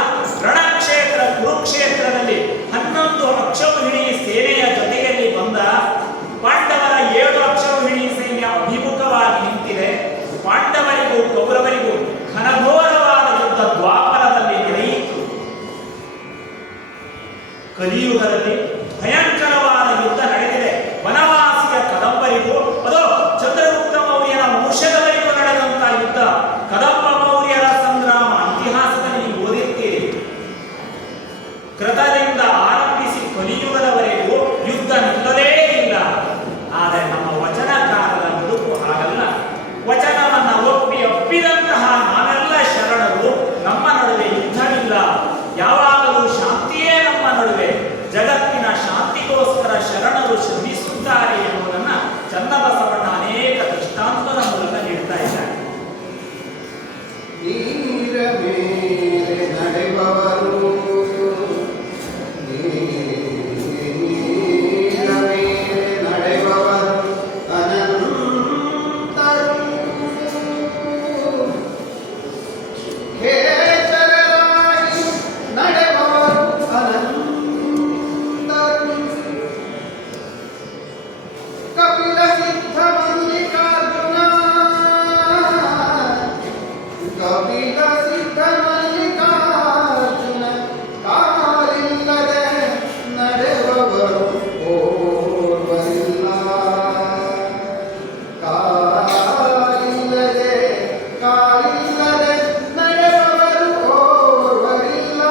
ರಣಕ್ಷೇತ್ರ ಕುರುಕ್ಷೇತ್ರದಲ್ಲಿ 11 ಅಕ್ಷೌಹಿಣಿ ಸೇನೆಯ ಜೊತೆಯಲ್ಲಿ ಬಂದ. ಪಾಂಡವರ 7 ಅಕ್ಷೌಹಿಣಿ ಸೈನ್ಯ ಅಭಿಮುಖವಾಗಿ ನಿಂತಿದೆ. ಪಾಂಡವರಿಗೂ ಕೌರವರಿಗೂ ಘನಘೋರವಾದ ಯುದ್ಧ ದ್ವಾಪರದಲ್ಲಿ ನಡೆಯಿತು. ಕಲಿಯುಗದಲ್ಲಿ ಭಯಂಕರವಾದ ಯುದ್ಧ ನಡೆದಿದೆ. ವನವಾಸಿಯ ಕದಂಬರಿಗೂ ಅದು ಚಂದ್ರಗುಪ್ತ ಮೌರ್ಯನ ವಂಶದವರಿಗೂ ನಡೆದಂತಹ ಯುದ್ಧ. ಕದಂಬ ಮೌರ್ಯರ ಸಂಗ್ರಾಮ ಇತಿಹಾಸದಲ್ಲಿ ನೀವು ಓದಿರ್ತೀರಿ. ಕೃತದಿಂದ ಆರಂಭಿಸಿ ಕಲಿಯುಗದವರೆಗೂ ಯುದ್ಧ ನಿಲ್ಲದೇ ಇಲ್ಲ. ಆದರೆ ನಮ್ಮ ವಚನಕಾರರ ಬದುಕು ಹಾಗಲ್ಲ. ವಚನವನ್ನು ಒಪ್ಪಿದಂತಹ ನಾವೆಲ್ಲ ಶರಣರು. ನಮ್ಮ ನಡುವೆ ಯುದ್ಧವಿಲ್ಲ, ಯಾವಾಗಲೂ ಶಾಂತಿಯೇ ನಮ್ಮ ನಡುವೆ. ಜಗತ್ತಿನ ಶಾಂತಿಗೋಸ್ಕರ ಶರಣರು ಶ್ರಮಿಸುತ್ತಾರೆ ಎನ್ನುವುದನ್ನು ಚನ್ನಬಸವಣ್ಣ ಅನೇಕ ದೃಷ್ಟಾಂತದ ಮೂಲಕ ನೀಡ್ತಾ ಇದ್ದಾರೆ. ನೀರ ಮೇಲೆ ನಡೆಬವರು, ನೀರ ಮೇಲೆ ನಡೆಬವರು ಅನಂತರು, ಖೇಚರರಾಗಿ ನಡೆಬವರು ಅನಂತರು. ಕಪಿಲ ಸಿದ್ಧ ಮಲ್ಲಿಕಾರ್ಜುನ, ಕಪಿಲ ಸಿದ್ಧ ಮಲ್ಲಿಕಾರ್ಜುನ, ಕಾಲಿಲ್ಲದೆ ನಡೆಯುವವರು ಓರ್ವರಿಲ್ಲ, ಕಾಲಿಲ್ಲದೆ ನಡೆಯುವವರು ಓರ್ವರಿಲ್ಲ.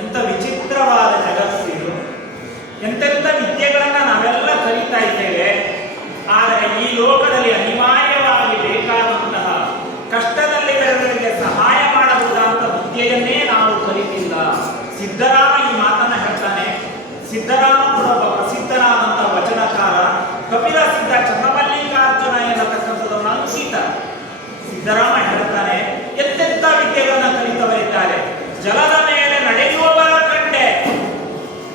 ಎಂಥ ವಿಚಿತ್ರವಾದ ಜಗತ್ತು ಇದು. ಎಂತೆಂಥ ವಿದ್ಯೆಗಳನ್ನ ನಾವೆಲ್ಲ ಕಲಿತಾ ಇದ್ದೇವೆ. ಆದರೆ ಈ ಲೋಕದಲ್ಲಿ ಅನಿವಾರ್ಯವಾಗಿ ಬೇಕಾದಂತಹ ಕಷ್ಟದಲ್ಲಿರುವವರಿಗೆ ಸಹಾಯ ಮಾಡಬಹುದಾದ ವಿದ್ಯೆಯನ್ನೇ ನಾವು ಕಲಿತಿಲ್ಲ. ಸಿದ್ದರಾಮ ಈ ಮಾತನ್ನ ಹೇಳ್ತಾನೆ. ಸಿದ್ದರಾಮ ಕೂಡ ಒಬ್ಬ ಪ್ರಸಿದ್ಧನಾದಂತಹ ವಚನಕಾರ. ಕಪಿಲ ಸಿದ್ಧ ಚನ್ನಮಲ್ಲಿಕಾರ್ಜುನ ಎನ್ನತಕ್ಕಂಥದ್ದನ್ನು ಅಂಕಿತ. ಸಿದ್ದರಾಮ ಹೇಳ್ತಾನೆ, ಎಂತೆಂಥ ವಿದ್ಯೆಗಳನ್ನ ಕಲಿತವರಿದ್ದಾರೆ. ಜಲದ ಮೇಲೆ ನಡೆಯುವವರ ಕಂಡೆ,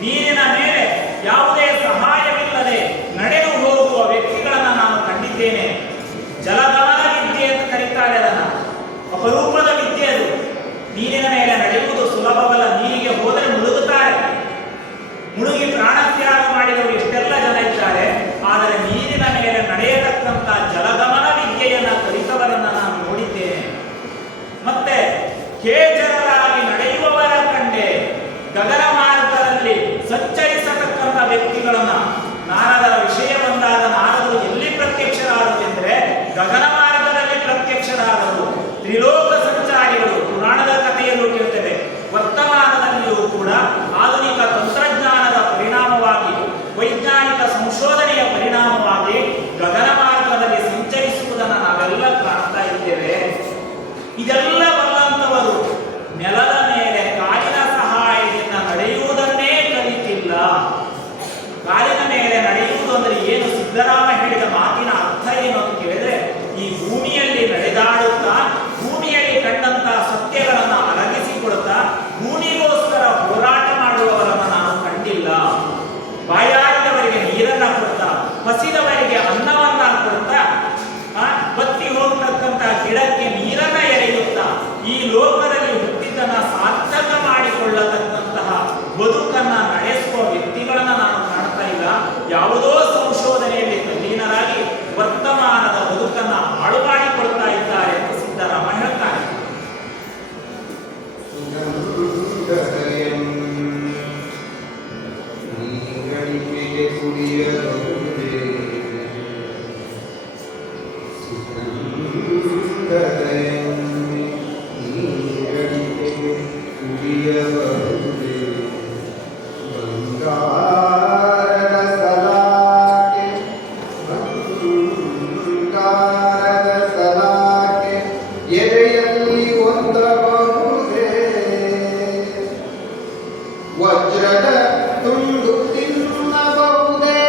ನೀರಿನ ಮೇಲೆ ಯಾವುದೇ ಸಹಾಯ ಮುಳುಗಿ ಪ್ರಾಣತ್ಯಾಗ ಮಾಡಿದವರು ಎಷ್ಟೆಲ್ಲ ಜನ ಇದ್ದಾರೆ. ಆದರೆ ನೀರಿನ ಮೇಲೆ ನಡೆಯತಕ್ಕಂಥ ಜಲಗಮನ ವಿದ್ಯೆಯನ್ನು ಕಲಿತವರನ್ನು ನಾನು ನೋಡಿದ್ದೇನೆ. ಮತ್ತೆ ಕೇಜರರಾಗಿ ನಡೆಯುವವರ ಕಂಡೆ. ಗಗನ ಮಾರ್ಗದಲ್ಲಿ ಸಂಚರಿಸತಕ್ಕಂಥ ವ್ಯಕ್ತಿಗಳನ್ನ ನಾರದರ ವಿಷಯ ಬಂದಾಗ ನಾರದರು ಎಲ್ಲಿ ಪ್ರತ್ಯಕ್ಷರಾದರೆಂದರೆ ಗಗನ ಮಾರ್ಗದಲ್ಲಿ ಪ್ರತ್ಯಕ್ಷರಾದರು. ತ್ರಿಲೋಕ ಸಂಚಾರಿಗಳು ಪುರಾಣದ ಕಥೆಯಲ್ಲೂ ಕೇಳ್ತೇವೆ. ವರ್ತಮಾನದಲ್ಲಿಯೂ ಕೂಡ ಆಧುನಿಕ ತಂತ್ರಜ್ಞಾನದ ಪರಿಣಾಮವಾಗಿ, ವೈಜ್ಞಾನಿಕ ಸಂಶೋಧನೆಯ ಪರಿಣಾಮವಾಗಿ ಗಗನ ಮಾರ್ಗದಲ್ಲಿ ಸಂಚರಿಸುವುದನ್ನು ನಾವೆಲ್ಲ ಕಾಣ್ತಾ ಇದ್ದೇವೆ. ಇದೆಲ್ಲ ಬಲ್ಲಂತವರು ನೆಲದ ಮೇಲೆ ಕಾಲಿನ ಸಹಾಯದಿಂದ ನಡೆಯುವುದನ್ನೇ ಕಲಿತಿಲ್ಲ. ಕಾಲಿನ ಮೇಲೆ ನಡೆಯುವುದು ಅಂದರೆ ಏನು? ಸಿದ್ದರಾಮ ಹೇಳಿದ ಮಾತಿನ ಅರ್ಥ ಏನು ಅಂತ ಕೇಳಿದ್ರೆ, ಈ ಭೂಮಿಯಲ್ಲಿ ನಡೆದಾಡುತ್ತಾ ಭೂಮಿಯಲ್ಲಿ ಕಂಡಂತಹ ಸತ್ಯಗಳನ್ನು ಅರಗಿಸಿಕೊಡುತ್ತಾ ಭೂಮಿಗೋಸ್ಕರ ಹೋರಾಟ ಮಾಡುವವರನ್ನು ನಾನು ಕಂಡಿಲ್ಲ. ಬಾಯಾರಿದವರಿಗೆ ನೀರನ್ನ ಕೊಡ್ತಾ, ಹಸಿದವರಿಗೆ ಅನ್ನವನ್ನ ಕೊಡ್ತಾ, ಬತ್ತಿ ಹೋಗ್ತಕ್ಕಂಥ ಗಿಡಕ್ಕೆ ನೀರನ್ನ ಎರೆಯುತ್ತಾ ಈ ಲೋಕದಲ್ಲಿ ಹುಟ್ಟಿದ್ದನ್ನ ಸಾರ್ಥಕ ಮಾಡಿಕೊಳ್ಳತಕ್ಕಂತಹ ಬದುಕನ್ನ ನಡೆಸುವ ವ್ಯಕ್ತಿಗಳನ್ನ ನಾನು ಕಾಣ್ತಾ ಇಲ್ಲ. ಯಾವುದೋ ಸಂಶೋಧನೆಯಲ್ಲಿ ತಲ್ಲೀನರಾಗಿ ವರ್ತಮಾನದ ಬದುಕನ್ನ ಹಾಳು ಮಾಡಿಕೊಳ್ತಾ ಇದ್ದಾರೆ ಎಂದು ಸಿದ್ದರಾಮ ಹೇಳ್ತಾರೆ. ವಜ್ರದ ತುಂಡು ತಿನ್ನಬಹುದೇ,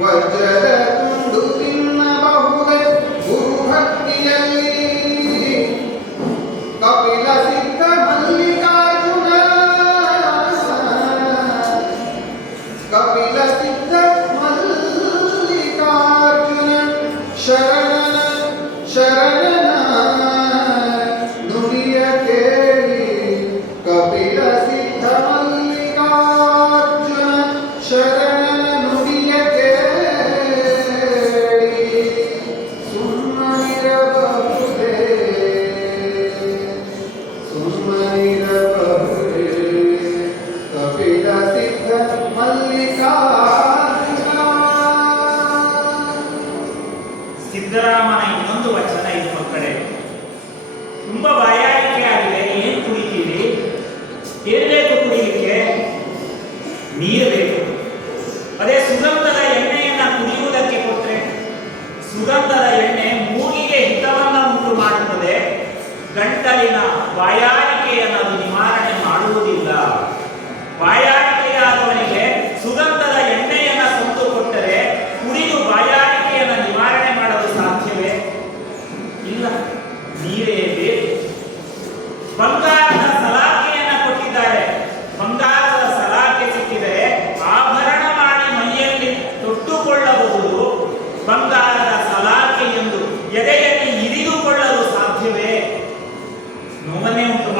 ವಜ್ರದ ತುಂಡು ತಿನ್ನಬಹುದೇ ಗುರುಭಕ್ತಿಯಲ್ಲಿ ಕಪಿಲ ಸಿದ್ಧ ಮಲ್ಲಿಕಾರ್ಜುನ, ಕಪಿಲ ಸಿದ್ಧ ಮಲ್ಲಿಕಾರ್ಜುನ ಶರಣನ ಶರಣನ ನುಡಿಯ ಕೇಳಿ, ಕಪಿಲ ಸಿದ್ಧ ಮಲ್ಲಿಕಾರ್ಜುನ ಶರಣನ ನುಡಿಯ ಕೇಳಿ ಸುಮ್ಮನಿರಬಹುದೇ, ಸುಮ್ಮನಿರಬಹುದೇ ಕಪಿಲ ಸಿದ್ಧ ಮಲ್ಲಿಕಾರ್ಜುನ. ಸಿದ್ದರಾಮನ ಇನ್ನೊಂದು ವಚನ ಇದು ಮಕ್ಕಳೇ. ತುಂಬಾ ಬಾಯಾರಿಕೆ ಆಗಿದೆ, ಏನ್ ಕುಡಿತೀರಿ? ಏನ್ ಬೇಕು ಕುಡಿಲಿಕ್ಕೆ? ನೀರು ಬೇಕು. ಅದೇ ಸುಗಂಧದ ಎಣ್ಣೆಯನ್ನ ಕುಡಿಯುವುದಕ್ಕೆ ಕೊಟ್ಟರೆ, ಸುಗಂಧದ ಎಣ್ಣೆ ಮೂಗಿಗೆ ಹಿತವನ್ನು ಉಂಟು ಮಾಡುತ್ತದೆ, ಗಂಟಲಿನ ಬಾಯಾರಿಕೆಯನ್ನು ಅದು ನಿವಾರಣೆ ಮಾಡುವುದಿಲ್ಲ. ಬಾಯಾರಿಕೆಯಾದವನಿಗೆ ಸುಗಂಧದ ಎಣ್ಣೆಯನ್ನ ತಂದು ಕೊಟ್ಟರೆ ಕುಡಿದು ಬಾಯಾರಿಕೆಯನ್ನು ನಿವಾರಣೆ ಮಾಡಲು ಸಾಧ್ಯವೇ? ಇಲ್ಲ, ನೀರೇ ಬೇಕು. ಬಂಗಾರದ ಸಲಾಕೆಯನ್ನ ಕೊಟ್ಟಿದ್ದಾರೆ. ಬಂಗಾರದ ಸಲಾಕೆ ಸಿಕ್ಕಿದರೆ ಆಭರಣ ಮಾಡಿ ಮೈಯಲ್ಲಿ ತೊಟ್ಟುಕೊಳ್ಳಬಹುದು. ಬಂಗಾರದ ಸಲಾಕೆ ಎಂದು ಎದೆಯಲ್ಲಿ ಇರಿದುಕೊಳ್ಳಲು ಸಾಧ್ಯವೇ? ನೋವನ್ನೇ ಉಂಟು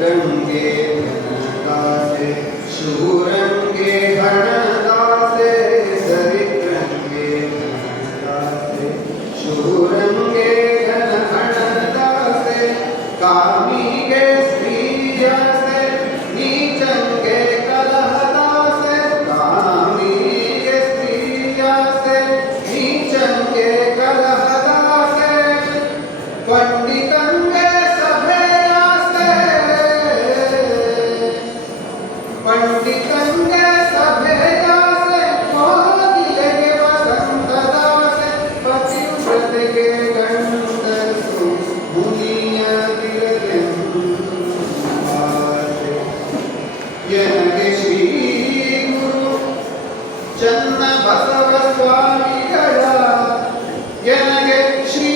ದರಿದ್ರಂಗೆ ಧನದಾಸೆ ಶೂರಂಗೆ ಹಣದಾಸೆ ದರಿದ್ರಂಗೆ ಧನದಾಸೆ ಶೂರಂಗೆ ಘನ ಹಣದಾಸೆ ಕಾಮಿಗೆ ಸ್ತ್ರೀಯಾಸೆ ನೀಚಂಗೆ ಕಲಹದಾಸೆ ಕಾಮಿಗೆ ಸ್ತ್ರೀಯಾಸೆ ನೀಚಂಗೆ ಕಲಹದಾಸೆ ಪಂಡಿತಂಗೆ ಸಭೆಯಾಸೆ ಪಂಡಿತಂಗೆ ಸಭೆಯಾಸೆ ಕೋಗಿಲೆಗೆ ವಸಂತದಾಸೆ ಪತಿವ್ರತೆಗೆ ಗಂಡಸು ಮುನಿಯದಿರಲೆಂಬಾಸೆ ಎನಗೆ ಶ್ರೀ ಗುರು ಚನ್ನ ಬಸವ ಸ್ವಾಮಿಗಳ ಎನಗೆ ಶ್ರೀ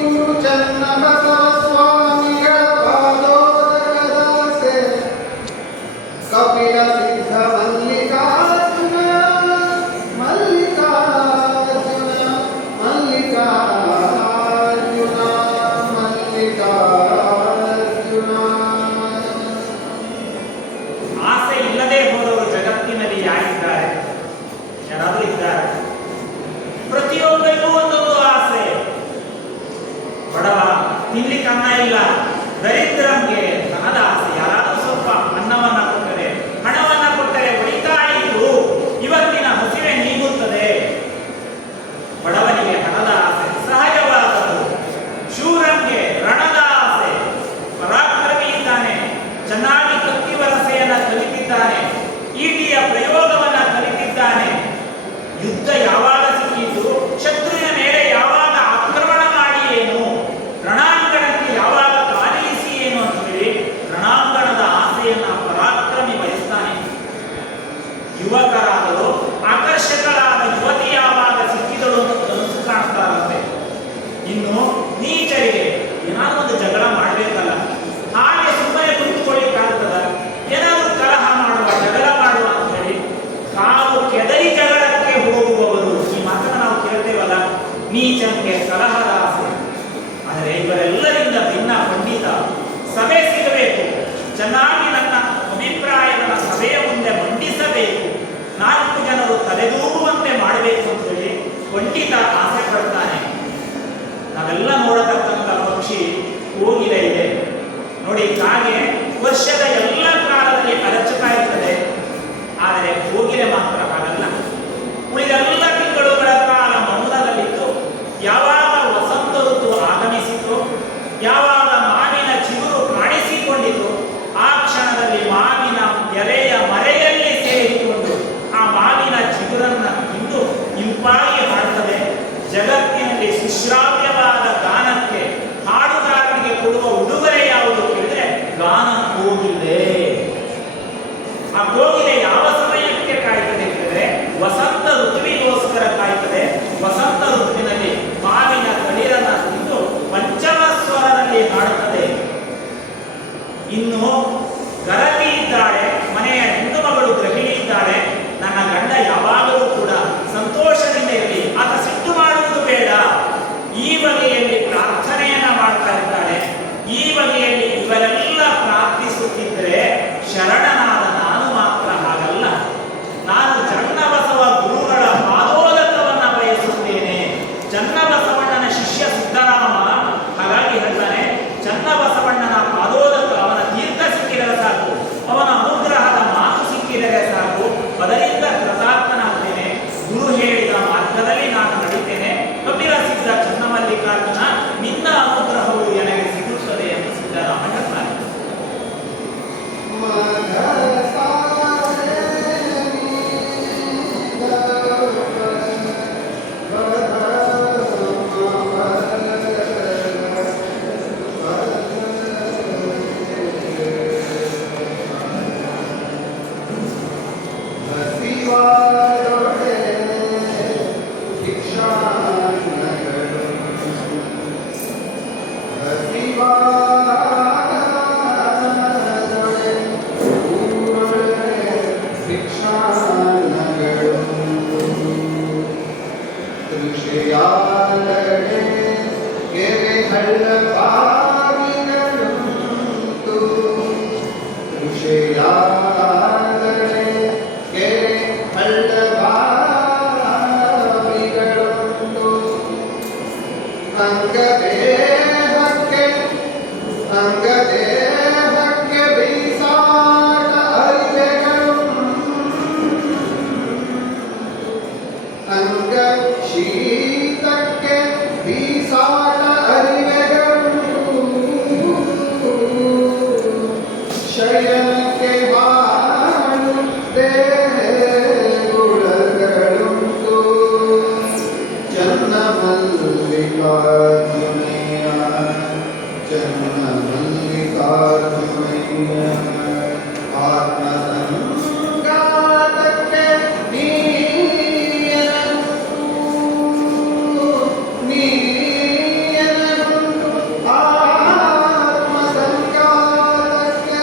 ಗುರು ಚನ್ನ ಬಸವ ಸ್ವಾಮಿಗಳ ಪಾದೋದಕದಾಸೆ ಕಪಿಲ ಸಿದ್ಧ ಮಲ್ಲಿಕಾರ್ಜುನ ಮಲ್ಲಿಕಾರ್ಜುನ ಮಲ್ಲಿಕಾರ್ಜುನ ಮಲ್ಲಿಕಾರ್ಜುನ. ಆಸೆ ಇಲ್ಲದೆ ಹೋದವರು ಜಗತ್ತಿನಲ್ಲಿ ಯಾರಿದ್ದಾರೆ? ಯಾರಾದರೂ ಇದ್ದಾರೆ? ಪ್ರತಿಯೊಬ್ಬರಿಗೂ ಒಂದೊಂದು ಆಸೆ. ಬಡವ ತಿನ್ಲಿಕ್ಕೆ ಅನ್ನ ಇಲ್ಲ, ದರಿದ್ರಂಗೆ ಧನದ ಆಸೆ. ಯಾರಾದರೂ ಸ್ವಲ್ಪ ಅನ್ನವನ್ನ ಕೊಟ್ಟರೆ, ಹಣವನ್ನ ಕೊಟ್ಟರೆ ಉಳಿತಾಯಿತು ಇವತ್ತಿನ ಹಸಿವೆ ನೀಗುತ್ತದೆ. ಬಡವನಿಗೆ ಹಣದ ಆಸೆ ಸಹಜವಾದದ್ದು. ಶೂರಂಗೆ ರಣದ ಆಸೆ. ಪರಾಕ್ರಮಿ ಇದ್ದಾನೆ, ಚೆನ್ನಾಗಿ ಕತ್ತಿ ವರಸೆಯನ್ನ ಕಲಿತಿದ್ದಾನೆ, ಈಟಿಯ ಪ್ರಯೋಗವನ್ನ ಕಲಿತಿದ್ದಾನೆ. ಯುದ್ಧ ಯಾವಾಗ ಸಿಕ್ಕಿದ್ದು, ಶತ್ರುವಿನ ಮೇಲೆ ಯಾವಾಗ ಆಕ್ರಮಣ ಮಾಡಿ ಏನು, ರಣಾಂಗಣಕ್ಕೆ ಯಾವಾಗ ಕಾಲಿರಿಸಿ ಏನು ಅಂತ ಹೇಳಿ ರಣಾಂಗಣದ ಆಸೆಯನ್ನ ಪರಾಕ್ರಮಿ ಬಯಸ್ತಾನೆ. ಯುವಕರಾದರೂ ಆಕರ್ಷಕರಾದ ಯುವತಿ ಯಾವಾಗ ಸಿಕ್ಕಿದಳು ಅಂತ ಕನಸು ಕಾಣ್ತಾರಂತೆ. ಇನ್ನು ನೀಚರಿಗೆ ಏನಾದ್ರು ಒಂದು ಜಗಳ ಮಾಡಬೇಕಲ್ಲ, ಹಾಗೆ ಸುಮ್ಮನೆ ಕುಳಿತುಕೊಳ್ಳಿಕ್ಕಾಗ್ತದ? ಏನಾದರೂ ಕಲಹ ಮಾಡುವ, ಜಗಳ ಮಾಡುವ ಅಂತ ಹೇಳಿ ಕಾವು ಕೆದರಿ ಜಗಳಕ್ಕೆ ಹೋಗುವವರು. ಈ ಮಾತನ್ನು ನಾವು ಕೇಳ್ತೇವಲ್ಲ, ನೀಚಂಗೆ ಕಲಹದ ಆಸೆ. ಆದರೆ ಇವರೆಲ್ಲರಿಂದ ಭಿನ್ನ ಪಂಡಿತ. ಸಭೆ ಸಿಗಬೇಕು, ಚೆನ್ನಾಗಿ ನನ್ನ ಅಭಿಪ್ರಾಯವನ್ನು ಸಭೆಯ ಮುಂದೆ ಮಂಡಿಸಬೇಕು, 4 ಜನರು ತಲೆದೂಗುವಂತೆ ಮಾಡಬೇಕು ಅಂತ ಹೇಳಿ ಪಂಡಿತ ಆಸೆ ಪಡ್ತಾನೆ. ನಾವೆಲ್ಲ ನೋಡತಕ್ಕಂಥ ಪಕ್ಷಿ ಕೋಗಿಲೆ ಇದೆ ನೋಡಿ. ಕಾಗೆ ವರ್ಷದ ಎಲ್ಲ ಕಾಲದಲ್ಲಿ ಅರಚುತ್ತಾ ಇರ್ತದೆ, ಆದರೆ ಕೋಗಿಲೆ ಮಾತ್ರ ಹಾಗಲ್ಲ. ಉಳಿದೆಲ್ಲ ತಿಂಗಳುಗಳ ಕಾಲ ಮೌನದಲ್ಲಿತ್ತು. ಯಾವಾಗ ವಸಂತ ಋತು ಆಗಮಿಸಿತು, ಯಾವಾಗ ಮಾವಿನ ಚಿಗುರು ಕಾಣಿಸಿಕೊಂಡಿತು, ಆ ಕ್ಷಣದಲ್ಲಿ ಮಾವಿನ ಎಲೆಯ ಮರೆಯಲ್ಲಿ ಸೇರಿಕೊಂಡು ಆ ಮಾವಿನ ಚಿಗುರನ್ನ ತಿಂದು ಇಂಪಾಗಿ ಹಾಡುತ್ತದೆ. ಜಗತ್ತಿನಲ್ಲಿ ಸುಶ್ರಾವ್ಯವಾದ ಗಾನಕ್ಕೆ ಹಾಡುಗಾರನಿಗೆ ಕೊಡುವ ಉಡುಗೊರೆ ಯಾವುದು ಕೇಳಿದ್ರೆ ಗಾನ ಕೋಗಿಲೆ. ಅಂಗದೇಹಕ್ಕೆ ಅಂಗದೇಹಕ್ಕೆ ಬೀಸಾಟ ಅರಿವೆಗಳು ಅಂಗ ಶೀತಕ್ಕೆ ಬೀಸಾಟ ಅರಿವೆಗಳು ಶಯನಕ್ಕೆ ಬಾಳು ದೇಗುಳಗಳುಂಟು ಚನ್ನಮಲ್ಲಿಕಾರ್ಜುನಯ್ಯ ಚನ್ನಮಲ್ಲಿಕಾರ್ಜುನಯ್ಯ ಆತ್ಮಸಂಗಾತಕ್ಕೆ ನೀಯನುಂಟು ಆತ್ಮಸಂಗಾತಕ್ಕೆ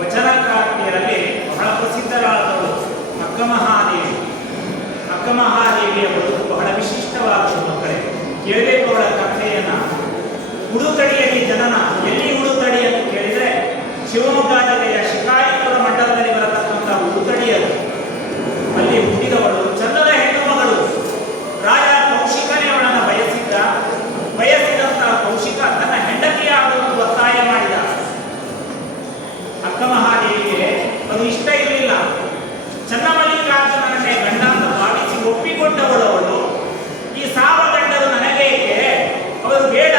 ವಚನಕಾರ್ತಿಯರಲ್ಲಿ ಬಹಳ ಪ್ರಸಿದ್ಧರಾದವರು ಅಕ್ಕಮಹಾದೇವಿ. ಅಕ್ಕಮಹಾದೇವಿಯ ಬದುಕು ಬಹಳ ವಿಶಿಷ್ಟವಾದ ಮಕ್ಕಳೇ. ಕೇಳಬೇಕು ಅವಳ ಕಥೆಯನ್ನ. ಉಡುತಡಿಯಲ್ಲಿ ಜನನ. ಎಲ್ಲಿ ಉಡುತಡಿ ಅಂತ ಕೇಳಿದ್ರೆ ಶಿವಮೊಗ್ಗ ಜಿಲ್ಲೆಯ ಶಿಕಾರಿಪುರ ಮಂಡಲದಲ್ಲಿ ಬರತಕ್ಕಂಥ ಉಡುತಡಿಯರು. ಅಲ್ಲಿ ಹುಟ್ಟಿದವಳು ಚಂದದ ಹೆಣ್ಣು ಮಗಳು. ರಾಜ ಕೌಶಿಕನೇ ಅವಳನ್ನು ಬಯಸಿದಂತಹ ಕೌಶಿಕ ತನ್ನ ಹೆಂಡತಿಯಾಗುವುದು ಒತ್ತಾಯ ಮಾಡಿದ. ಅಕ್ಕಮಹಾದೇವಿಗೆ ಅದು ಇಷ್ಟ ಇರಲಿಲ್ಲ. ಚನ್ನಮಲ್ಲಿಕಾರ್ಜುನನ್ನೇ ಗಂಡ ಅಂತ ಭಾವಿಸಿ ಒಪ್ಪಿಕೊಂಡವಳು ಅವಳು. ಈ ಸಾವ ಗಂಡರು ನನಗೇಕೆ, ಅವರು ಬೇಡ,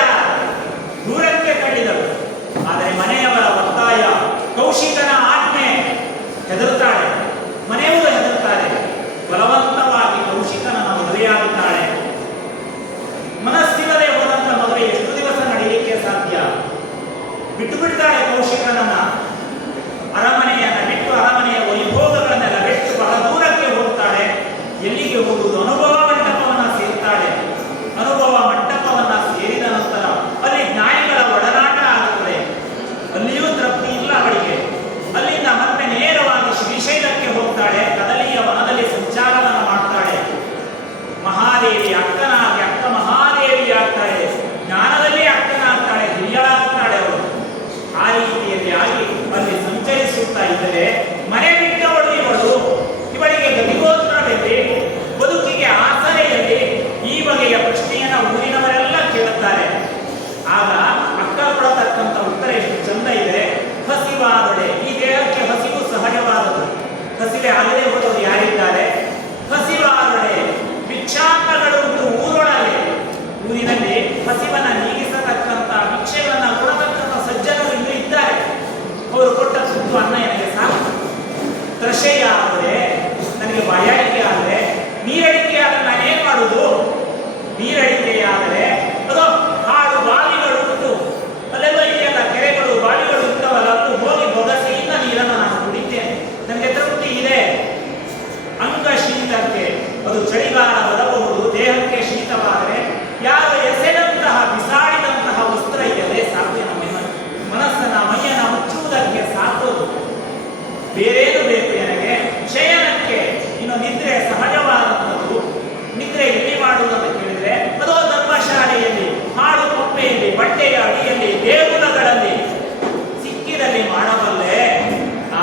ದೂರಕ್ಕೆ ತಳ್ಳಿದರು. ಆದರೆ ಮನೆಯವರ ಒತ್ತಾಯ, ಕೌಶಿಕನ ಆಜ್ಞೆ, ಹೆದರುತ್ತಾಳೆ. ಮನೆಯವರು ಹೆದರುತ್ತಾರೆ. ಬಲವಂತವಾಗಿ ಕೌಶಿಕನನ್ನು ಮದುವೆಯಾಗುತ್ತಾಳೆ. ಮನಸ್ಸಿಲ್ಲದೆ ಹೋದಂತ ಮದುವೆ ಎಷ್ಟು ದಿವಸ ನಡೀಲಿಕ್ಕೆ ಸಾಧ್ಯ? ಬಿಟ್ಟು ಬಿಡ್ತಾಳೆ ಕೌಶಿಕನನ್ನ. ಅರಮನೆಯನ್ನ ಬಿಟ್ಟು, ಅರಮನೆಯ ವೈಭೋಗಗಳನ್ನೆಲ್ಲ ಬಿಟ್ಟು ಬಹಳ ದೂರಕ್ಕೆ ಹೋಗ್ತಾಳೆ. ಎಲ್ಲಿಗೆ ಹೋಗುವುದು? ಅನುಭವ ಮಂಟಪವನ್ನ ಸೇರ್ತಾಳೆ. ಅನುಭವ ಮಂಟಪವನ್ನ ಸೇರಿದ ನಂತರ ಅಲ್ಲಿ ಜ್ಞಾನಿಗಳ ಒಡನಾಟ ಆಗುತ್ತದೆ. ಅಲ್ಲಿಯೂ ತೃಪ್ತಿ ಇಲ್ಲ ಅವಳಿಗೆ. ಅಲ್ಲಿಂದ ಮತ್ತೆ ನೇರವಾಗಿ ಶ್ರೀಶೈಲಕ್ಕೆ ಹೋಗ್ತಾಳೆ. ಕದಲಿಯ ವನದಲ್ಲಿ ಸಂಚಾರವನ್ನು ಮಾಡ್ತಾಳೆ. ಮಹಾದೇವಿ ಅಕ್ಕನಾಗಿ ಅಕ್ಕ ಮಹಾದೇವಿ ಆಗ್ತಾಳೆ. ಜ್ಞಾನದಲ್ಲಿ ಅಕ್ಕನಾಗ್ತಾಳೆ, ಹಿರಿಯಳಾಗ್ತಾಳೆ ಅವಳು. ಆ ರೀತಿಯಲ್ಲಿ ಆಗಿ ಅಲ್ಲಿ ಸಂಚರಿಸುತ್ತಾ ಇದ್ದರೆ ಮನೆ ಬಿಟ್ಟವಳು ಇವಳಿಗೆ ಗತಿಗೋತ್ರದಲ್ಲಿ, ಬದುಕಿಗೆ ಆಸರೆಯಲ್ಲಿ ಈ ಬಗೆಯ ಪ್ರಶ್ನೆಯನ್ನ ಊರಿನವರೆಲ್ಲ ಕೇಳುತ್ತಾರೆ. ಆಗ ಅಕ್ಕ ಕೊಡತಕ್ಕಂಥ ಉತ್ತರ ಎಷ್ಟು ಚಂದ ಇದೆ. ಹಸಿವಾದೊಡೆ. ಈ ದೇಹಕ್ಕೆ ಹಸಿವು ಸಹಜವಾದದ್ದು. ಹಸಿವೆ ಆಗದೆ ಹೋದವರು ಯಾರಿದ್ದಾರೆ? ಹಸಿವಾದೊಡೆ ಭಿಕ್ಷಾಂಗಗಳುಂಟು ಊರೊಳಗೆ. ಊರಿನಲ್ಲಿ ಹಸಿವನ್ನ ನೀಗಿಸತಕ್ಕಂಥ, ಭಿಕ್ಷೆಗಳನ್ನ ಕೊಡತಕ್ಕಂಥ ಸಜ್ಜನರು ಇನ್ನೂ ಇದ್ದಾರೆ. ಅವರು ಕೊಟ್ಟ ತುತ್ತು ಅನ್ನ ನನಗೆ ಸಾಕು. ತೃಷೆಯ ಆದರೆ, ನನಗೆ ಬಾಯಾರಿಕೆ ಆದರೆ, ನೀರಡಿಕೆ ಆದರೆ ನಾನೇನ್ ಮಾಡುವುದು? ನೀರಡಿಕೆಯಾದರೆ ಅದು ಹಾಡು ಬಾವಿಗಳುಂಟು. ಅಲ್ಲೆಲ್ಲ ಇದೆಯಲ್ಲ, ಕೆರೆಗಳು, ಬಾವಿಗಳು ಇರ್ತವಲ್ಲ, ಅದು ಹೋಗಿ ಬೊಗಸೆಯಿಂದ ನೀರನ್ನು ನಾನು ಕುಡಿತೇನೆ, ನನಗೆ ತೃಪ್ತಿ ಇದೆ. ಅಂಗ ಶೀತಕ್ಕೆ, ಅದು ಚಳಿಗಾಲ ಬರಬಹುದು, ದೇಹಕ್ಕೆ ಶೀತವಾದರೆ ಯಾರು ಎಸೆದಂತಹ ಬಿಸಾಡಿದಂತಹ ವಸ್ತ್ರ ಇದೆಯಲ್ಲೇ ಸಾಕು. ನಮ್ಮ ಮನಸ್ಸನ್ನ ಮೈಯನ್ನ ಮುಚ್ಚುವುದಕ್ಕೆ ಸಾಕೋದು. ಬೇರೇನು ಬೇಕು ನನಗೆ? ಶಯನಕ್ಕೆ. ಇನ್ನು ನಿದ್ರೆ ಸಹಜವಾದಂಥದ್ದು. ನಿದ್ರೆ ಎಲ್ಲಿ ಮಾಡುವುದಂತ ಕೇಳಿದ್ರೆ ಅದೋ ಧರ್ಮಶಾಲೆಯಲ್ಲಿ, ಹಾಡು ಕೊಪ್ಪೆಯಲ್ಲಿ, ಬಟ್ಟೆಯ ಅಡಿಯಲ್ಲಿ, ದೇಗುಲಗಳಲ್ಲಿ ಸಿಕ್ಕಿದಲ್ಲಿ ಮಾಡಬಲ್ಲೆ.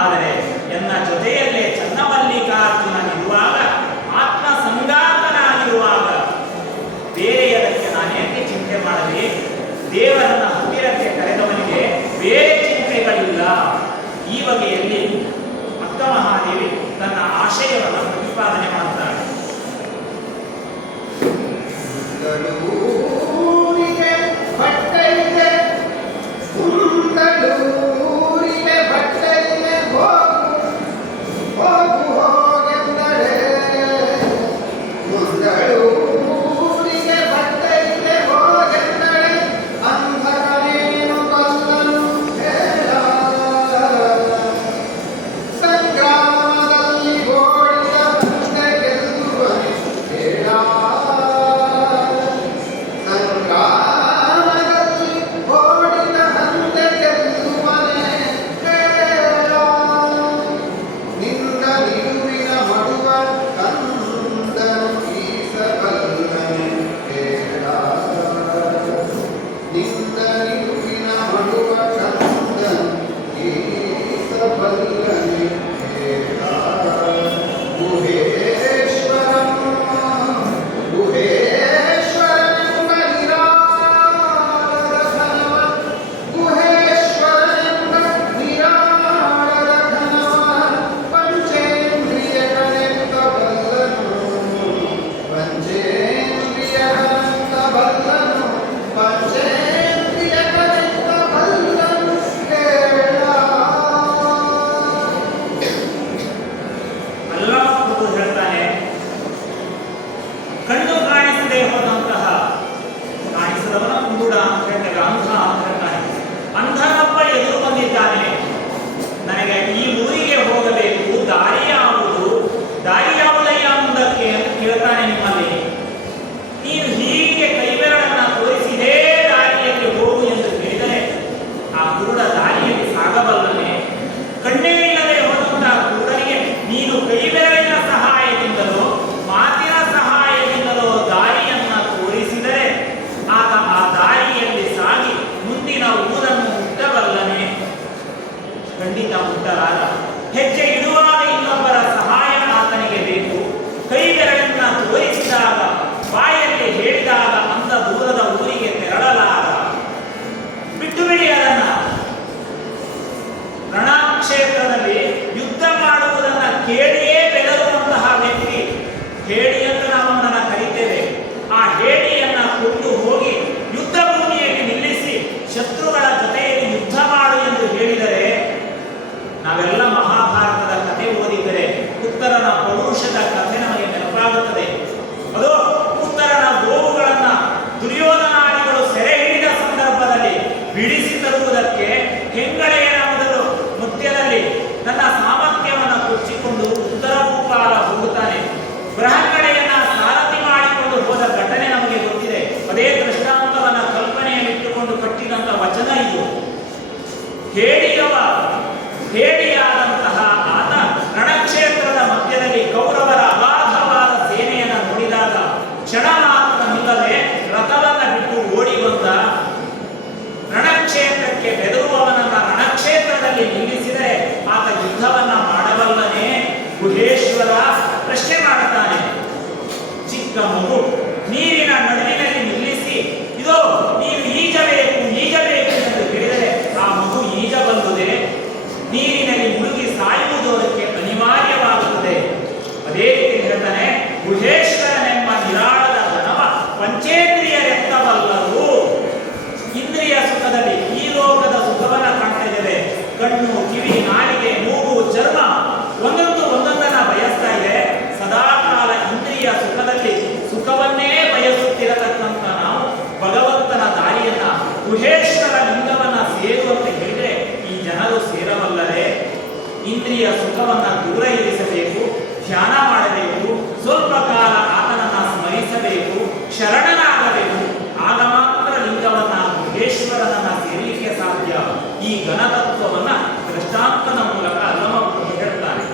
ಆದರೆ ಎನ್ನ ಜೊತೆಯಲ್ಲೇ ಚನ್ನಮಲ್ಲಿಕಾರ್ಜುನನಿರುವಾಗ, ಆತ್ಮ ಸಂಗಾತನಾಗಿರುವಾಗ ಬೇರೆಯದಕ್ಕೆ ನಾನೇಕೆ ಚಿಂತೆ ಮಾಡಲಿ? ದೇವರನ್ನ ಹತ್ತಿರಕ್ಕೆ ಕರೆದವನಿಗೆ ಬೇರೆ ಚಿಂತೆಗಳಿಲ್ಲ. ಈ ಬಗೆಯಲ್ಲಿ ಅಕ್ಕ ಮಹಾದೇವಿ ತನ್ನ ಆಶಯವನ್ನು ಪ್ರತಿಪಾದನೆ ಮಾಡುತ್ತಾಳೆ. ಊರಿಗೆ ಬಟ್ಟೆ ಇದೆ, ಊರಿಗೆ ಬಟ್ಟೆ ಇದೆ, ಹೋಗು ಹೋಗೆಂದಳೆ. ಊರಿಗೆ ಬಟ್ಟೆ ಇದೆ, ಹೋಗೆಂದಳೆ. ಅಂಧಕನೇನು ಕೊಲ್ಲನು ಹೇಳ. ಸಂಗ್ರಾಮದಲ್ಲಿ ಓಡಿದ ಮುಂದೆ ಗೆಲ್ಲುವನು ಹೇಳ. ಕಣ್ಣು, ಕಿವಿ, ನಾಲಿಗೆ, ಮೂಗು, ಚರ್ಮ ಒಂದೊಂದನ್ನ ಬಯಸ್ತಾ ಇದೆ. ಸದಾಕಾಲ ಇಂದ್ರಿಯ ಸುಖದಲ್ಲಿ ಸುಖವನ್ನೇ ಬಯಸುತ್ತಿರತಕ್ಕಂಥ ನಾವು ಭಗವಂತನ ದಾರಿಯನ್ನ, ಗುಹೇಶ್ವರ ಲಿಂಗವನ್ನ ಸೇರುವಂತೆ ಹೇಳಿದ್ರೆ ಈ ಜನರು ಸೇರವಲ್ಲದೆ. ಇಂದ್ರಿಯ ಸುಖವನ್ನ ದೂರ ಇರಿಸಬೇಕು, ಧ್ಯಾನ ಮಾಡಬೇಕು, ಸ್ವಲ್ಪ ಕಾಲ ಆತನನ್ನ ಸ್ಮರಿಸಬೇಕು, ಶರಣನಾಗಬೇಕು. ಆಗ ಮಾತ್ರ ಲಿಂಗವನ್ನ, ಗುಹೇಶ್ವರನನ್ನ ಸೇರಲಿಕ್ಕೆ ಸಾಧ್ಯ. ಈ ಘನತತ್ವವನ್ನ ದೃಷ್ಟಾಂತದ ಮೂಲಕ ಅಲ್ಲಮಪ್ರಭು ಹೇಳ್ತಾರೆ.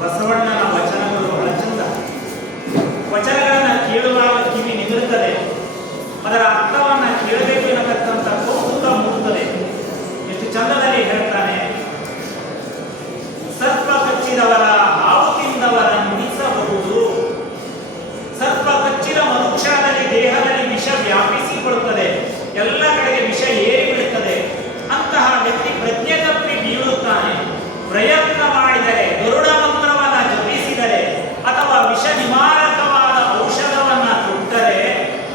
ಬಸವಣ್ಣನ ವಚನಗಳು ಬಹಳ ಚಂದ. ವಚನಗಳನ್ನ ಕೇಳುವಾಗ ಕಿವಿ ನಿಮಿರುತ್ತದೆ, ಅದರ ಅರ್ಥವನ್ನ ಕೇಳಬೇಕು ಎನ್ನತಕ್ಕಂಥ ಕೌತುಕ ಮೂಡುತ್ತದೆ. ಎಷ್ಟು ಚಂದದಲ್ಲಿ ಹೇಳ್ತಾನೆ. ಸರ್ಪ ಕಚ್ಚಿದವರ, ಹಾವು ತಿಂದವರ ನುಡಿಸಬಹುದು. ಸರ್ಪ ಕಚ್ಚಿದ ಮನುಷ್ಯನಲ್ಲಿ ದೇಹದಲ್ಲಿ ವಿಷ ವ್ಯಾಪಿಸಿಕೊಳ್ಳುತ್ತದೆ, ಎಲ್ಲ ಕಡೆಗೆ ವಿಷ ಏರಿಬಿಡುತ್ತದೆ. ಅಂತಹ ವ್ಯಕ್ತಿ ಪ್ರಜ್ಞೆ ತಪ್ಪಿ ಬೀಳುತ್ತಾನೆ. ಪ್ರಯತ್ನ ಮಾಡಿದರೆ, ಗರುಡ ಮಂತ್ರವನ್ನ ಜಪಿಸಿದರೆ ಅಥವಾ ವಿಷ ನಿವಾರಕವಾದ ಔಷಧವನ್ನ ಕೊಟ್ಟರೆ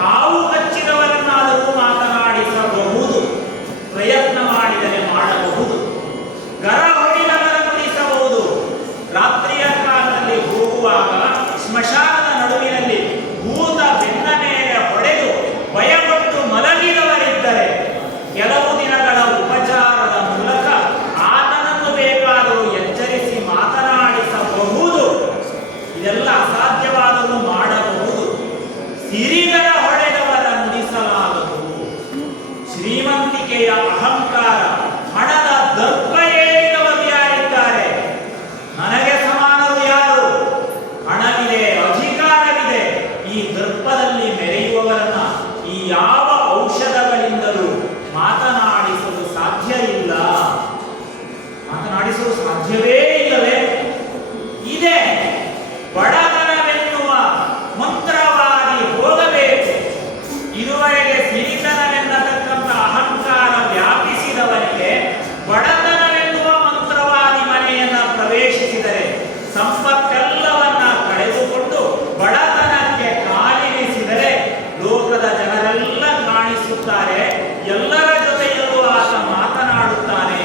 ಹಾವು ಕಚ್ಚಿದವರನ್ನಾದರೂ ಮಾತನಾಡಿಸಬಹುದು. ಪ್ರಯತ್ನ ಮಾಡಿದರೆ ಮಾಡಬಹುದು. ಗರ ಹೊಡಿದವರ ನುಡಿಸಬಹುದು. ರಾತ್ರಿಯ ಕಾಲದಲ್ಲಿ ಹೋಗುವಾಗ ಸ್ಮಶಾನದ ನಡುವಿನಲ್ಲಿ ಭೂತ ಬೆನ್ನ ಮೇಲೆ ಹೊಡೆದು ಭಯಪಟ್ಟು ಮಲಗಿದವರಿದ್ದರೆ ಕೆಲವು ದಿನಗಳ ಉಪಚಾರದ ಮೂಲಕ ಆತನನ್ನು ಬೇಕಾದರೂ ಎಚ್ಚರಿಸಿ ಮಾತನಾಡಿಸಬಹುದು. ಇದೆಲ್ಲ ಅಸಾಧ್ಯವಾದರೂ ಮಾಡಬಹುದು. ಸಿರಿಗರ ಹೊಡೆದವರ ನುಡಿಸಲಾಗದು. ಶ್ರೀಮಂತಿಕೆಯ ಅಹಂಕಾರ, ಹಣದ ದರ್ಪ ಏರಿದವರು ಯಾರಿದ್ದಾರೆ? ನನಗೆ ಸಮಾನರು ಯಾರು? ಹಣವಿದೆ, ಅಧಿಕಾರವಿದೆ. ಈ ದರ್ಪದಲ್ಲಿ ಮೆರೆಯುವವರನ್ನ ಈ ಯಾವ ಔಷಧಗಳಿಂದಲೂ ಮಾತನಾಡಿಸಲು ಸಾಧ್ಯ ಇಲ್ಲ. ಮಾತನಾಡಿಸಲು ಸಾಧ್ಯವೇ ಇಲ್ಲವೇ? ಇದೆ. ಬಡತನವೆನ್ನುವ ಮಂತ್ರವಾದಿ ಹೋಗಬೇಕು. ಇದುವರೆಗೆ ಸಿರಿತನವೆನ್ನತಕ್ಕಂಥ ಅಹಂಕಾರ ವ್ಯಾಪಿಸಿದವನಿಗೆ ಬಡತನವೆನ್ನುವ ಮಂತ್ರವಾದಿ ಮನೆಯನ್ನ ಪ್ರವೇಶಿಸಿದರೆ ಸಂಪತ್ತೆಲ್ಲವನ್ನ ಕಳೆದುಕೊಂಡು ಬಡತನಕ್ಕೆ ಕಾಲಿರಿಸಿದರೆ ಲೋಕದ ಜನರೆಲ್ಲ ಕಾಣಿಸುತ್ತಾರೆ. ಎಲ್ಲರ ಜೊತೆಯಲ್ಲೂ ಆತ ಮಾತನಾಡುತ್ತಾನೆ.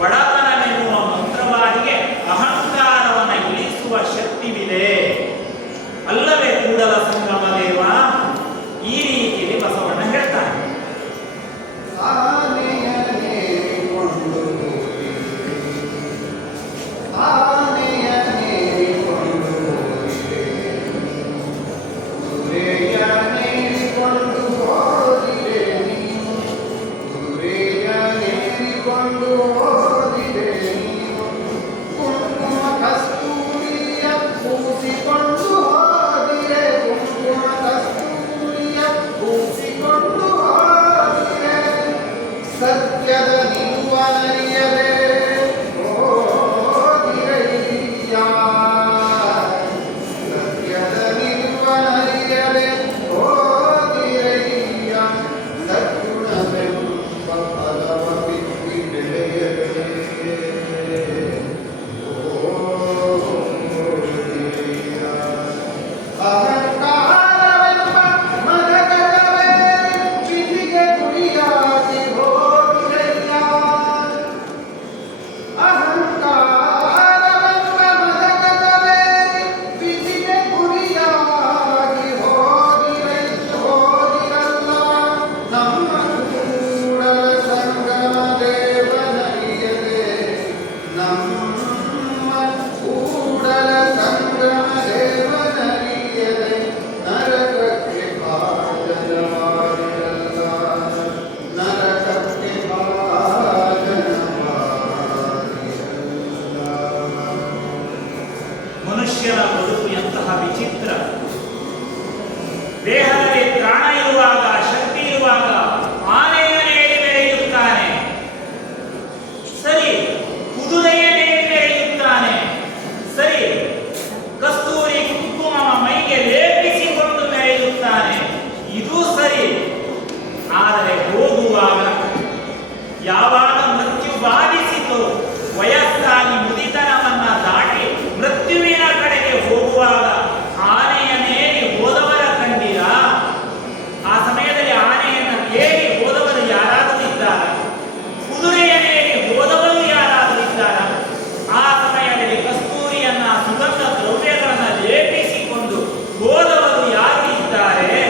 ಬಡತನವೆನ್ನುವ ಮಂತ್ರವಾದಿಗೆ ಅಹಂಕಾರವನ್ನು ಇಳಿಸುವ ಶಕ್ತಿವಿದೆ ಅಲ್ಲವೇ ಕೂಡಲ ಸಂಗಮ ದೇವ? ಈ ರೀತಿಯಲ್ಲಿ ಬಸವಣ್ಣ ಹೇಳ್ತಾನೆ. ಕಸ್ತೂರಿಯ ಕೂಸಿಕೊಂಡು ಹೋದಿರೆ ಮನುಷ್ಯನ ಬದುಕು ಎಂತಹ ವಿಚಿತ್ರ. ದೇಹದಲ್ಲಿ ಪ್ರಾಣ ಇರುವಾಗ, ಶಕ್ತಿ ಇರುವಾಗ ಆನೆಯನ್ನೇರಿ ಮೆರೆಯುತ್ತಾನೆ. ಸರಿ, ಕುದುರೆಯನ್ನೇರಿ ಮೆರೆಯುತ್ತಾನೆ. ಸರಿ, ಕಸ್ತೂರಿ ಕುಂಕುಮ ಮೈಗೆ ಲೇಪಿಸಿಕೊಂಡು ಮೆರೆಯುತ್ತಾನೆ. ಇದು ಸರಿ. ಆದರೆ ಹೋಗುವಾಗ ಯಾವಾಗ ಮೃತ್ಯು ಬಾಧಿಸಿತು, ವಯಸ್ಸಾಗಿ ಮುದಿತನವನ್ನ ದಾಟಿ ಮೃತ್ಯುವಿನ ಕಡೆಗೆ ಹೋಗುವಾಗ ಆನೆಯನ್ನೇರಿ ಹೋದವರ ಕಂಡಿರ? ಆ ಸಮಯದಲ್ಲಿ ಆನೆಯನ್ನು ಏರಿ ಹೋದವರು ಯಾರಾದರೂ ಇದ್ದಾರ? ಕುದುರೆಯನ್ನೇರಿ ಹೋದವರು ಯಾರಾದರೂ ಇದ್ದಾರ? ಆ ಸಮಯದಲ್ಲಿ ಕಸ್ತೂರಿಯನ್ನ, ಸುಗಂಧ ದ್ರವ್ಯಗಳನ್ನು ಲೇಪಿಸಿಕೊಂಡು ಹೋದವರು ಯಾರು ಇದ್ದಾರೆ?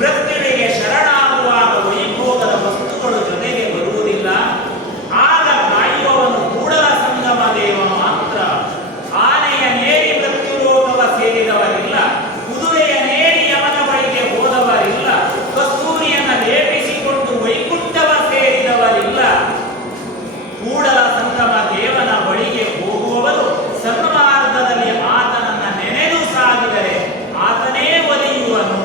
ಮೃತ್ಯುವಿಗೆ ಶರಣಾಗುವಾಗ ವೈಭೋಗದ ವಸ್ತುಗಳು ಜೊತೆಗೆ ಬರುವುದಿಲ್ಲ. ಆಗ ಕಾಯುವವನು ಕೂಡಲ ಸಂಗಮ ದೇವ ಮಾತ್ರ. ಆನೆಯ ನೇರಿ ಮೃತ್ಯು ಲೋಕವ ಸೇರಿದವರಿಲ್ಲ, ಕುದುರೆಯ ನೇರಿ ಯಮನ ಬಳಿಗೆ ಹೋದವರಿಲ್ಲ, ಕಸ್ತೂರಿಯನ್ನು ಲೇಪಿಸಿಕೊಂಡು ವೈಕುಂಠವ ಸೇರಿದವರಿಲ್ಲ. ಕೂಡಲ ಸಂಗಮ ದೇವನ ಬಳಿಗೆ ಹೋಗುವವರು ಸನ್ಮಾರ್ಗದಲ್ಲಿ ಆತನನ್ನ ನೆನೆದು ಸಾಗಿದರೆ ಆತನೇ ಒಲಿಯುವನು.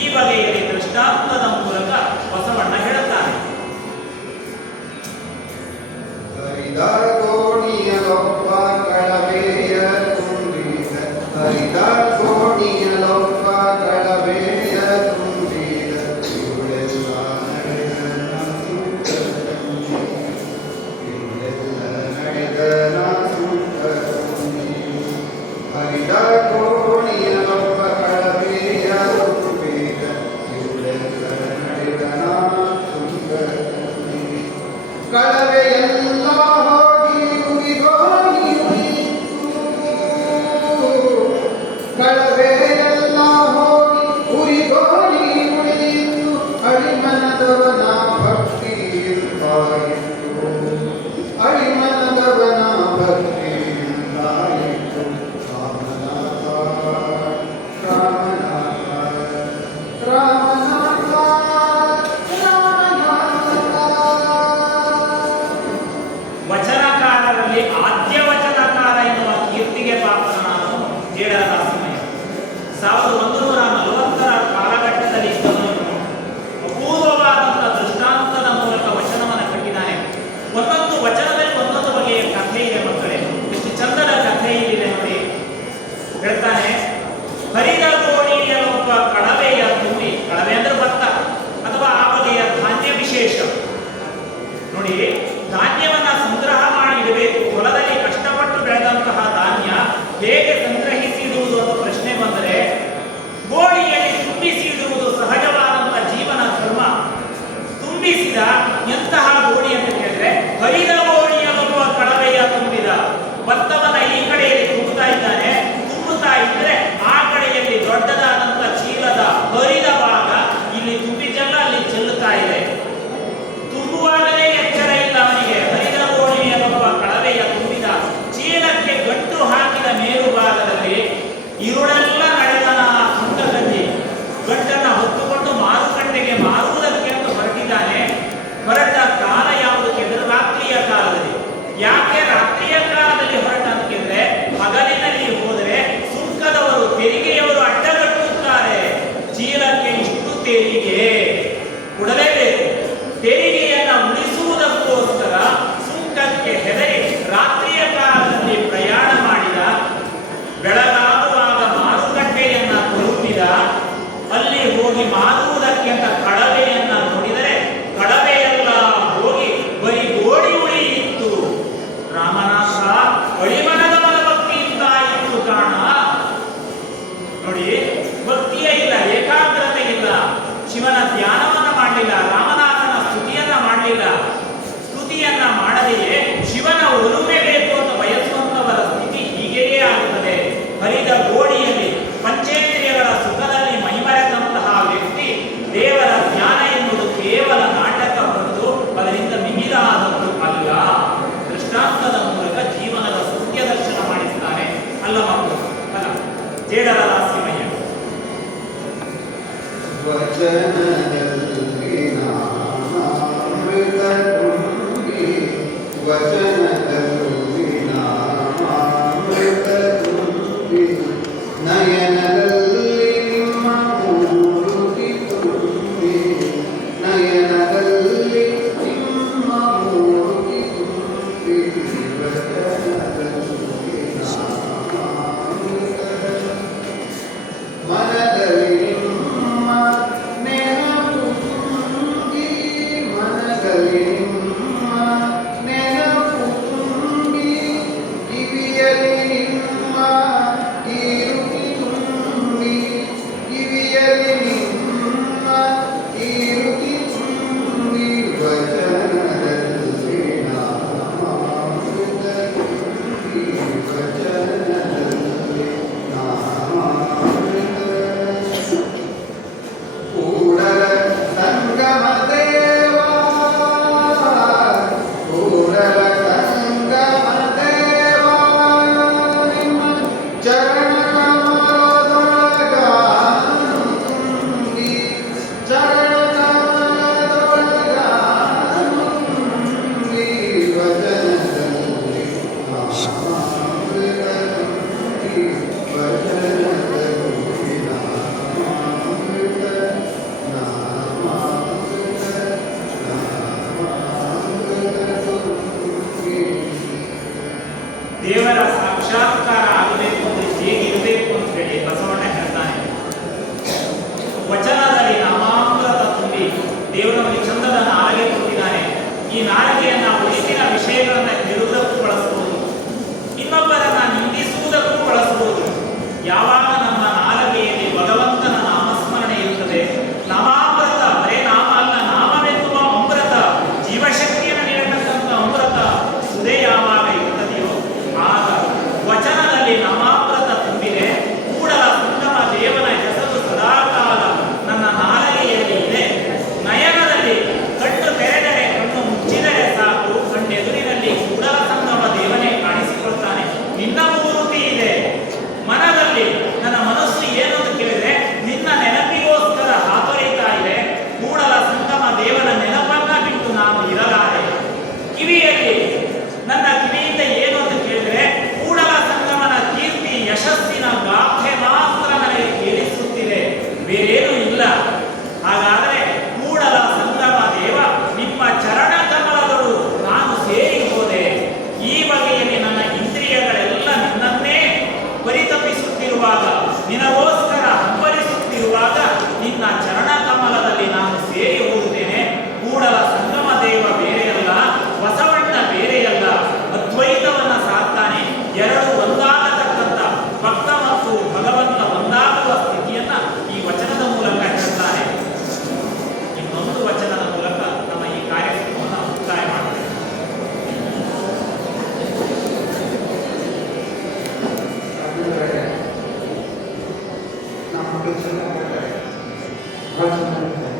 ಈ ಬಗೆಯಲ್ಲಿ ದೃಷ್ಟಾಂತದ ಮೂಲಕ ಬಸವಣ್ಣ ಹೇಳುತ್ತಾನೆ. ಹರಿದ ಕೋಣಿಯಲೊಬ್ಬ ಕಳವೆಯ ತುಂಬಿದ, ಹರಿದ ಕೋಣಿಯಲೊಬ್ಬ ಕಳವೆಯ ತುಂಬಿದ, ಇವಳೆಲ್ಲ ನಡೆದನ ಸುಂದರಮಿ. ಹರಿದ ಕೋಣಿಯಲೊಬ್ಬ ಕಳವೆಯ ತುಂಬಿದ, ಇವಳೆಲ್ಲ ನಡೆದನ ಸುಂದರಮಿ. ಕಳವೆಯೆಲ್ಲ ಹೋಗಿ ಉರಿಗೋಣಿ ಉರಿಯಿತು, ಕಳವೆಯೆಲ್ಲ ಹೋಗಿ ಉರಿಗೋಣಿ ಉರಿಯಿತು, ಅಳಿಮನದವನ ಭಕ್ತಿಯಿಂದಾಯಿತು, ಅಳಿಮನದವನ ಭಕ್ತಿಯಿಂದಾಯಿತು. ರಾಮನಾಥ ರಾಮನಾಥ ರಾಮನಾಥ ವಚನಕಾರರಲ್ಲಿ ಆದ್ಯ ವಚನಕಾರ ಎನ್ನುವ ಕೀರ್ತಿಗೆ ಪಾತ್ರನಾದನು ಜೇಡರದಾಸಮಯ್ಯ. 1140ರ ಕಾಲಘಟ್ಟದಲ್ಲಿ ಇದ್ದವನು ಅಪೂರ್ವವಾದಂತಹ ದೃಷ್ಟಾಂತದ ಮೂಲಕ ವಚನವನ್ನು ಕಟ್ಟಿದ್ದಾನೆ. ಒಂದೊಂದು ವಚನದಲ್ಲಿ ಒಂದೊಂದು ಬಗೆಯ ಕಥೆ ಇದೆ ಮಕ್ಕಳೇ. ಎಷ್ಟು ಚಂದದ ಕಥೆ ಇದೆ ನೋಡಿ. ಹೇಳ್ತಾನೆ, ಹರಿದ ಗೋಣಿಯಲೊಬ್ಬ ಕಳವೆಯ ತುಂಬಿ. ಕಳವೆ ಅಂದ್ರೆ ಭತ್ತ ಅಥವಾ ಆ ಬಗೆಯ ಧಾನ್ಯ ವಿಶೇಷ. ನೋಡಿ, ಧಾನ್ಯವನ್ನ ಸಂಗ್ರಹ ಮಾಡಿ ಇಡಬೇಕು. ಹೊಲದಲ್ಲಿ ಕಷ್ಟಪಟ್ಟು ಬೆಳೆದಂತಹ ಧಾನ್ಯ ಹೇಗೆ ಸಂಗ್ರಹಿಸಿಡುವುದು ಅಂತ ಪ್ರಶ್ನೆ ಬಂದರೆ, ಗೋಣಿಯಲ್ಲಿ ತುಂಬಿಸಿ ಇಡುವುದು ಸಹಜವಾದಂತಹ ಜೀವನ ಧರ್ಮ. ತುಂಬಿಸಿದ ಎಂತಹ ಗೋಣಿ ಅಂತ ಕೇಳಿದ್ರೆ, ಹರಿದ ಗೋಣಿಯಲ್ಲೊಬ್ಬ ಕಳವೆಯ ತುಂಬಿದ. ಭತ್ತವನ್ನ ಈ ಕಡೆಯಲ್ಲಿ ತುಂಬುತ್ತಾ ಇದ್ದಾನೆ. ತುಂಬುತ್ತಾ ಇದ್ರೆ ಆ ಕಡೆಯಲ್ಲಿ ದೊಡ್ಡದಾದಂತಹ ಚೀಲದ ಹರಿದ ಭಾಗ ಇಲ್ಲಿ ತುಂಬಿದ್ದೆಲ್ಲ ಅಲ್ಲಿ ಚೆಲ್ಲುತ್ತಾ ಇದೆ. ತುಂಬುವಾಗಲೇ ಎಚ್ಚರ ಇಲ್ಲ ಅವನಿಗೆ. ಹರಿದ ಗೋಣಿಯಲ್ಲೊಬ್ಬ ಕಳವೆಯ ತುಂಬಿದ. ಚೀಲಕ್ಕೆ ಗಂಟು ಹಾಕಿದ ಮೇಲು ಭಾಗದಲ್ಲಿ ಇರುಳೆಲ್ಲ ನಡೆದನ ಸಂಘದಲ್ಲಿ ಗಂಟನ್ನ ಹೊತ್ತುಕೊಂಡು ಮಾರುಕಟ್ಟೆಗೆ ಮಾರುವುದಕ್ಕೆ ಅಂತ ಹೊರಟಿದ್ದಾನೆ. ಹೊರಟ ಕಾಲ ಯಾವುದು ಕೇಳಿದ್ರೆ ರಾತ್ರಿಯ ಕಾಲದಲ್ಲಿ. ಯಾಕೆ ರಾತ್ರಿಯ ಕಾಲದಲ್ಲಿ ಹೊರಟ ಅಂತ ಕೇಳಿದ್ರೆ, ಹಗಲಿನಲ್ಲಿ ಹೋದರೆ ಸುಂಕದವರು, ತೆರಿಗೆಯವರು ಅಡ್ಡಗಟ್ಟುತ್ತಾರೆ. ಚೀಲಕ್ಕೆ ಇಷ್ಟು ತೆರಿಗೆ ಕೊಡಲೇಬೇಕು. ತೆರಿಗೆಯನ್ನು ಉಳಿಸುವುದಕ್ಕೋಸ್ಕರ ಸುಂಕಕ್ಕೆ ಹೆದರಿ ರಾತ್ರಿಯ ಕಾಲದಲ್ಲಿ ಪ್ರಯಾಣ ಮಾಡಿದ. ಬೆಳಗಾಗುವಾಗ ಮಾರುಕಟ್ಟೆಯನ್ನ ತಲುಪಿದ. ಅಲ್ಲಿ ಹೋಗಿ ಮಾರುವುದಕ್ಕೆ ಅಂತ ಕಳವೆಯನ್ನ ನೋಡಿದರೆ ಕಳವೆಯೆಲ್ಲ ಹೋಗಿ ಬರೀ ಗೋಡಿ ಉಳಿಯಿತ್ತು. ರಾಮನಾಥ ಅಳಿಮನದವನ ಭಕ್ತಿಯಿಂದ ಇತ್ತು ಕಾಣ. ನೋಡಿ, ಭಕ್ತಿಯೇ ಇಲ್ಲ, ಏಕಾಗ್ರತೆ ಇಲ್ಲ, ಶಿವನ ಧ್ಯಾನವನ್ನ ಮಾಡಲಿಲ್ಲ, ರಾಮನಾಥನ ಸ್ತುತಿಯನ್ನ ಮಾಡಲಿಲ್ಲ. ಸ್ತುತಿಯನ್ನ ಮಾಡದೆಯೇ ಶಿವನ ಒಲುಮೆ ಬೇಕು ಅಂತ ಬಯಸುವಂತವರ ಸ್ಥಿತಿ ಹೀಗೆಯೇ ಆಗುತ್ತದೆ. ಹರಿದ ಗೋಣಿಯಲ್ಲಿ ಪಂಚೇಂದ್ರಿಯಗಳ ಸುಖದಲ್ಲಿ ಮೈಮರೆತಂತಹ ವ್ಯಕ್ತಿ ದೇವರ ಧ್ಯಾನ ಎನ್ನುವುದು ಕೇವಲ ನಾಟಕ ಹೊರತು ಅದರಿಂದ ಮಿಗಿಲಾದದ್ದು ಅಲ್ಲ. ದೃಷ್ಟಾಂತದ ಮೂಲಕ ಜೀವನದ ಸತ್ಯ ದರ್ಶನ ಮಾಡಿಸ್ತಾನೆ. ಅಲ್ಲ ಮಕ್ಕಳು, ಅಲ್ಲ ಜೇಡರದಾಸಮಯ್ಯ. ವಚನದಲ್ಲಿ ನಾಮಾಮೃತ ತುಂಬಿ, ವಚನದಲ್ಲಿ ನಾಮಾಮೃತ ತುಂಬಿ, ಚರಣ ಕಮಲದೊಳಗಾನು ತುಂಬಿ ಚರಣ ಕಮಲದೊಳಗಾನು ತುಂಬಿ ವಚನದಲ್ಲಿ ನಾಮಾಮೃತ ತುಂಬಿ ವಚನದಲ್ಲಿ ನಾಮಾಮೃತ ನಾಮಾಮೃತ ತುಂಬಿ. ದೇವರ ಸಾಕ್ಷಾತ್ಕಾರ ಆಗಬೇಕು ಅಂದ್ರೆ ಹೇಗಿರಬೇಕು ಅಂತ ಹೇಳಿ ಬಸವಣ್ಣ ಹೇಳ್ತಾನೆ. ವಚನದಲ್ಲಿ ನಾಮಾಮೃತ ತುಂಬಿ ದೇವರು ನಮಗೆ ಚಂದದ ನಾಲಿಗೆ ಕೊಟ್ಟಿದ್ದಾನೆ. ಈ ನಾಲಿಗೆಯನ್ನ ಒಳಿತಿನ ವಿಷಯಗಳನ್ನ ಹೇಳುವುದಕ್ಕೂ ಬಳಸಬಹುದು, ಇನ್ನೊಬ್ಬರನ್ನ ನಿಂದಿಸುವುದಕ್ಕೂ ಬಳಸಬಹುದು. ಯಾವಾಗ ನಮ್ಮ ನಾಲಿಗೆಯಲ್ಲಿ ಭಗವಂತನ ನಾಮಸ್ಮರಣೆ ಇರುತ್ತದೆ, ನಾಮಾಮೃತ ಬರೇ ನಾಮ ಅಲ್ಲ, ನಾಮವೆನ್ನುವ ಅಮೃತ, ಜೀವಶಕ್ತಿಯನ್ನು ನೀಡತಕ್ಕಂಥ ಅಮೃತ ಸುದೇ ಯಾವಾಗ ಇರುತ್ತದೆಯೋ ಆಗ ವಚನದಲ್ಲಿ ನಾಮಾಮೃತ ತುಂಬಿದೆ. ಕೂಡಲ ಸಂಗಮ ದೇವನ ಹೆಸರು ಸದಾಕಾಲ ನನ್ನ ನಾಲಿಗೆಯಲ್ಲಿ ಇದೆ. ನಯನದಲ್ಲಿ ಕಣ್ಣು ತೆರೆದರೆ ಕಣ್ಣು ಮುಚ್ಚಿದರೆ ಸಾಕು, ಕಣ್ಣೆದುರಿನಲ್ಲಿ ಕೂಡಲ ಸಂಗಮ ದೇವನೇ ಕಾಣಿಸಿಕೊಳ್ತಾನೆ. ನಿನ್ನ ಮೂರ್ತಿ ಇದೆ. ಮನದಲ್ಲಿ ನನ್ನ ಮನಸ್ಸು ಏನು ಅಂತ ಕೇಳಿದ್ರೆ ನಿನ್ನ ನೆನಪಿಗೋಸ್ಕರ ಹಾತೊರೀತಾ ಇದೆ. ಕೂಡಲ ಸಂಗಮ ದೇವನ ನೆನಪನ್ನ ಬಿಟ್ಟು ನಾನು ಇರಲಾರೆ. ಕಿವಿಯಲ್ಲಿ ನನ್ನ ಕಿವಿಯಿಂದ ಏನು ಅಂತ ಕೇಳಿದ್ರೆ ಕೂಡಲ ಸಂಗಮನ ಕೀರ್ತಿ ಯಶಸ್ಸಿನ ಗಾಥೆ ಮಾತ್ರ ನನಗೆ ಕೇಳಿಸುತ್ತಿದೆ, ಬೇರೇನೂ ಇಲ್ಲ. ಹಾಗಾದರೆ ಕೂಡಲ ಸಂಗಮ ದೇವ ನಿಮ್ಮ ಚರಣ ಕಮಲಗಳು ನಾನು ಸೇರಿ ಹೋದೆ. ಈ ಬಗೆಯಲ್ಲಿ ನನ್ನ ಇಂದ್ರಿಯಗಳೆಲ್ಲ ನಿನ್ನನ್ನೇ ಪರಿತಪಿಸುತ್ತಿರುವಾಗ, ನಿನಗೋಸ್ಕರ ಹಂಬಲಿಸುತ್ತಿರುವಾಗ ನಿನ್ನ ಚರಣ ಕಮಲದಲ್ಲಿ ನಾನು ಸೇರಿ ಹೋಗುತ್ತೇನೆ. ಕೂಡಲ ಸಂಗಮ ದೇವ ಬೇರೆಯಲ್ಲ, ಬಸವಣ್ಣ ಬೇರೆಯಲ್ಲ, ಅದ್ವೈತವನ್ನ ಸಾರ್ತಾನೆ. ಎರಡು ಒಂದಾಗತಕ್ಕಂಥ ಭಕ್ತ ಮತ್ತು ಭಗವಂತ ಒಂದಾಗುವ ಸ್ಥಿತಿಯನ್ನ ಈ ವಚನದ ಮೂಲಕ ಹೇಳ್ತಾನೆ. ಇನ್ನೊಂದು ವಚನದ ಮೂಲಕ ನಮ್ಮ ಈ ಕಾರ್ಯಕ್ರಮವನ್ನು ಮುಕ್ತಾಯ ಮಾಡ್ತೇವೆ. ನಮ್ಮ ಮಕ್ಕಳು ಚೆನ್ನಾಗಿ ಮಾಡ್ತಾರೆ, ಭಾಳ ಚೆನ್ನಾಗಿರ್ತಾರೆ.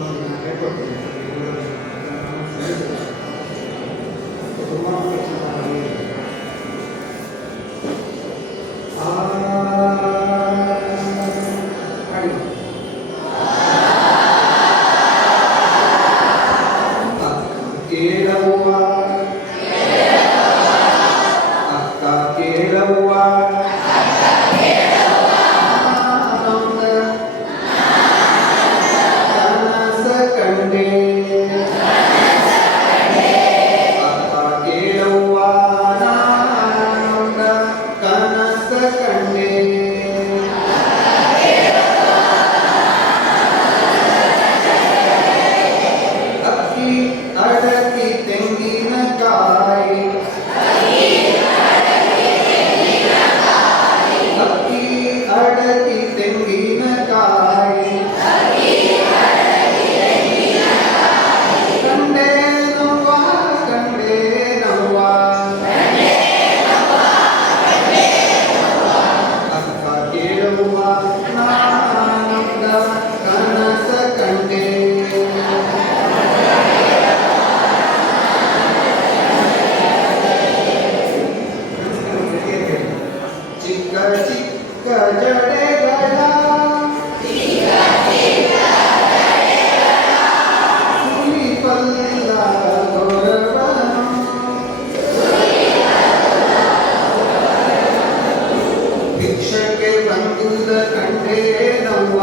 ನಾನು ಹೇಳ್ಕೊಡ್ತೀನಿ, ತುಂಬ ಮಕ್ಕಳು ಚೆನ್ನಾಗಿ ಹಾಡಿ. ಕೇಳವ್ವ ಅಕ್ಕ ಕೇಳವ್ವ ಕನಸ ಕಂಡೆ ಅಕ್ಕ ಕೇಳವ್ವ ಕನಸ ಕಂಡೆ ಅಕ್ಕಿ ಅಡಕಿ ತೆಂಗಿನಕಾಯಿ ಅಕ್ಕಿ ಅಡಕಿ ತೆಂಗಿನಕಾಯಿ ಕಂಡೆ ನವ್ವ ಕಂಡೆ ನವ್ವ ಅಕ್ಕ ಕೇಳುವ ನಾನಂದ ಕನಸ ಕಂಡೆ ಚಿಕ್ಕ ಚಿಕ್ಕ ಜಡೆಗಳ ಸುಳಿಪಲ್ಲ ಗೌರವನು ಭಿಕ್ಷಕ್ಕೆ ಬಂದುದ ಕಂಡೇ ನವ್ವ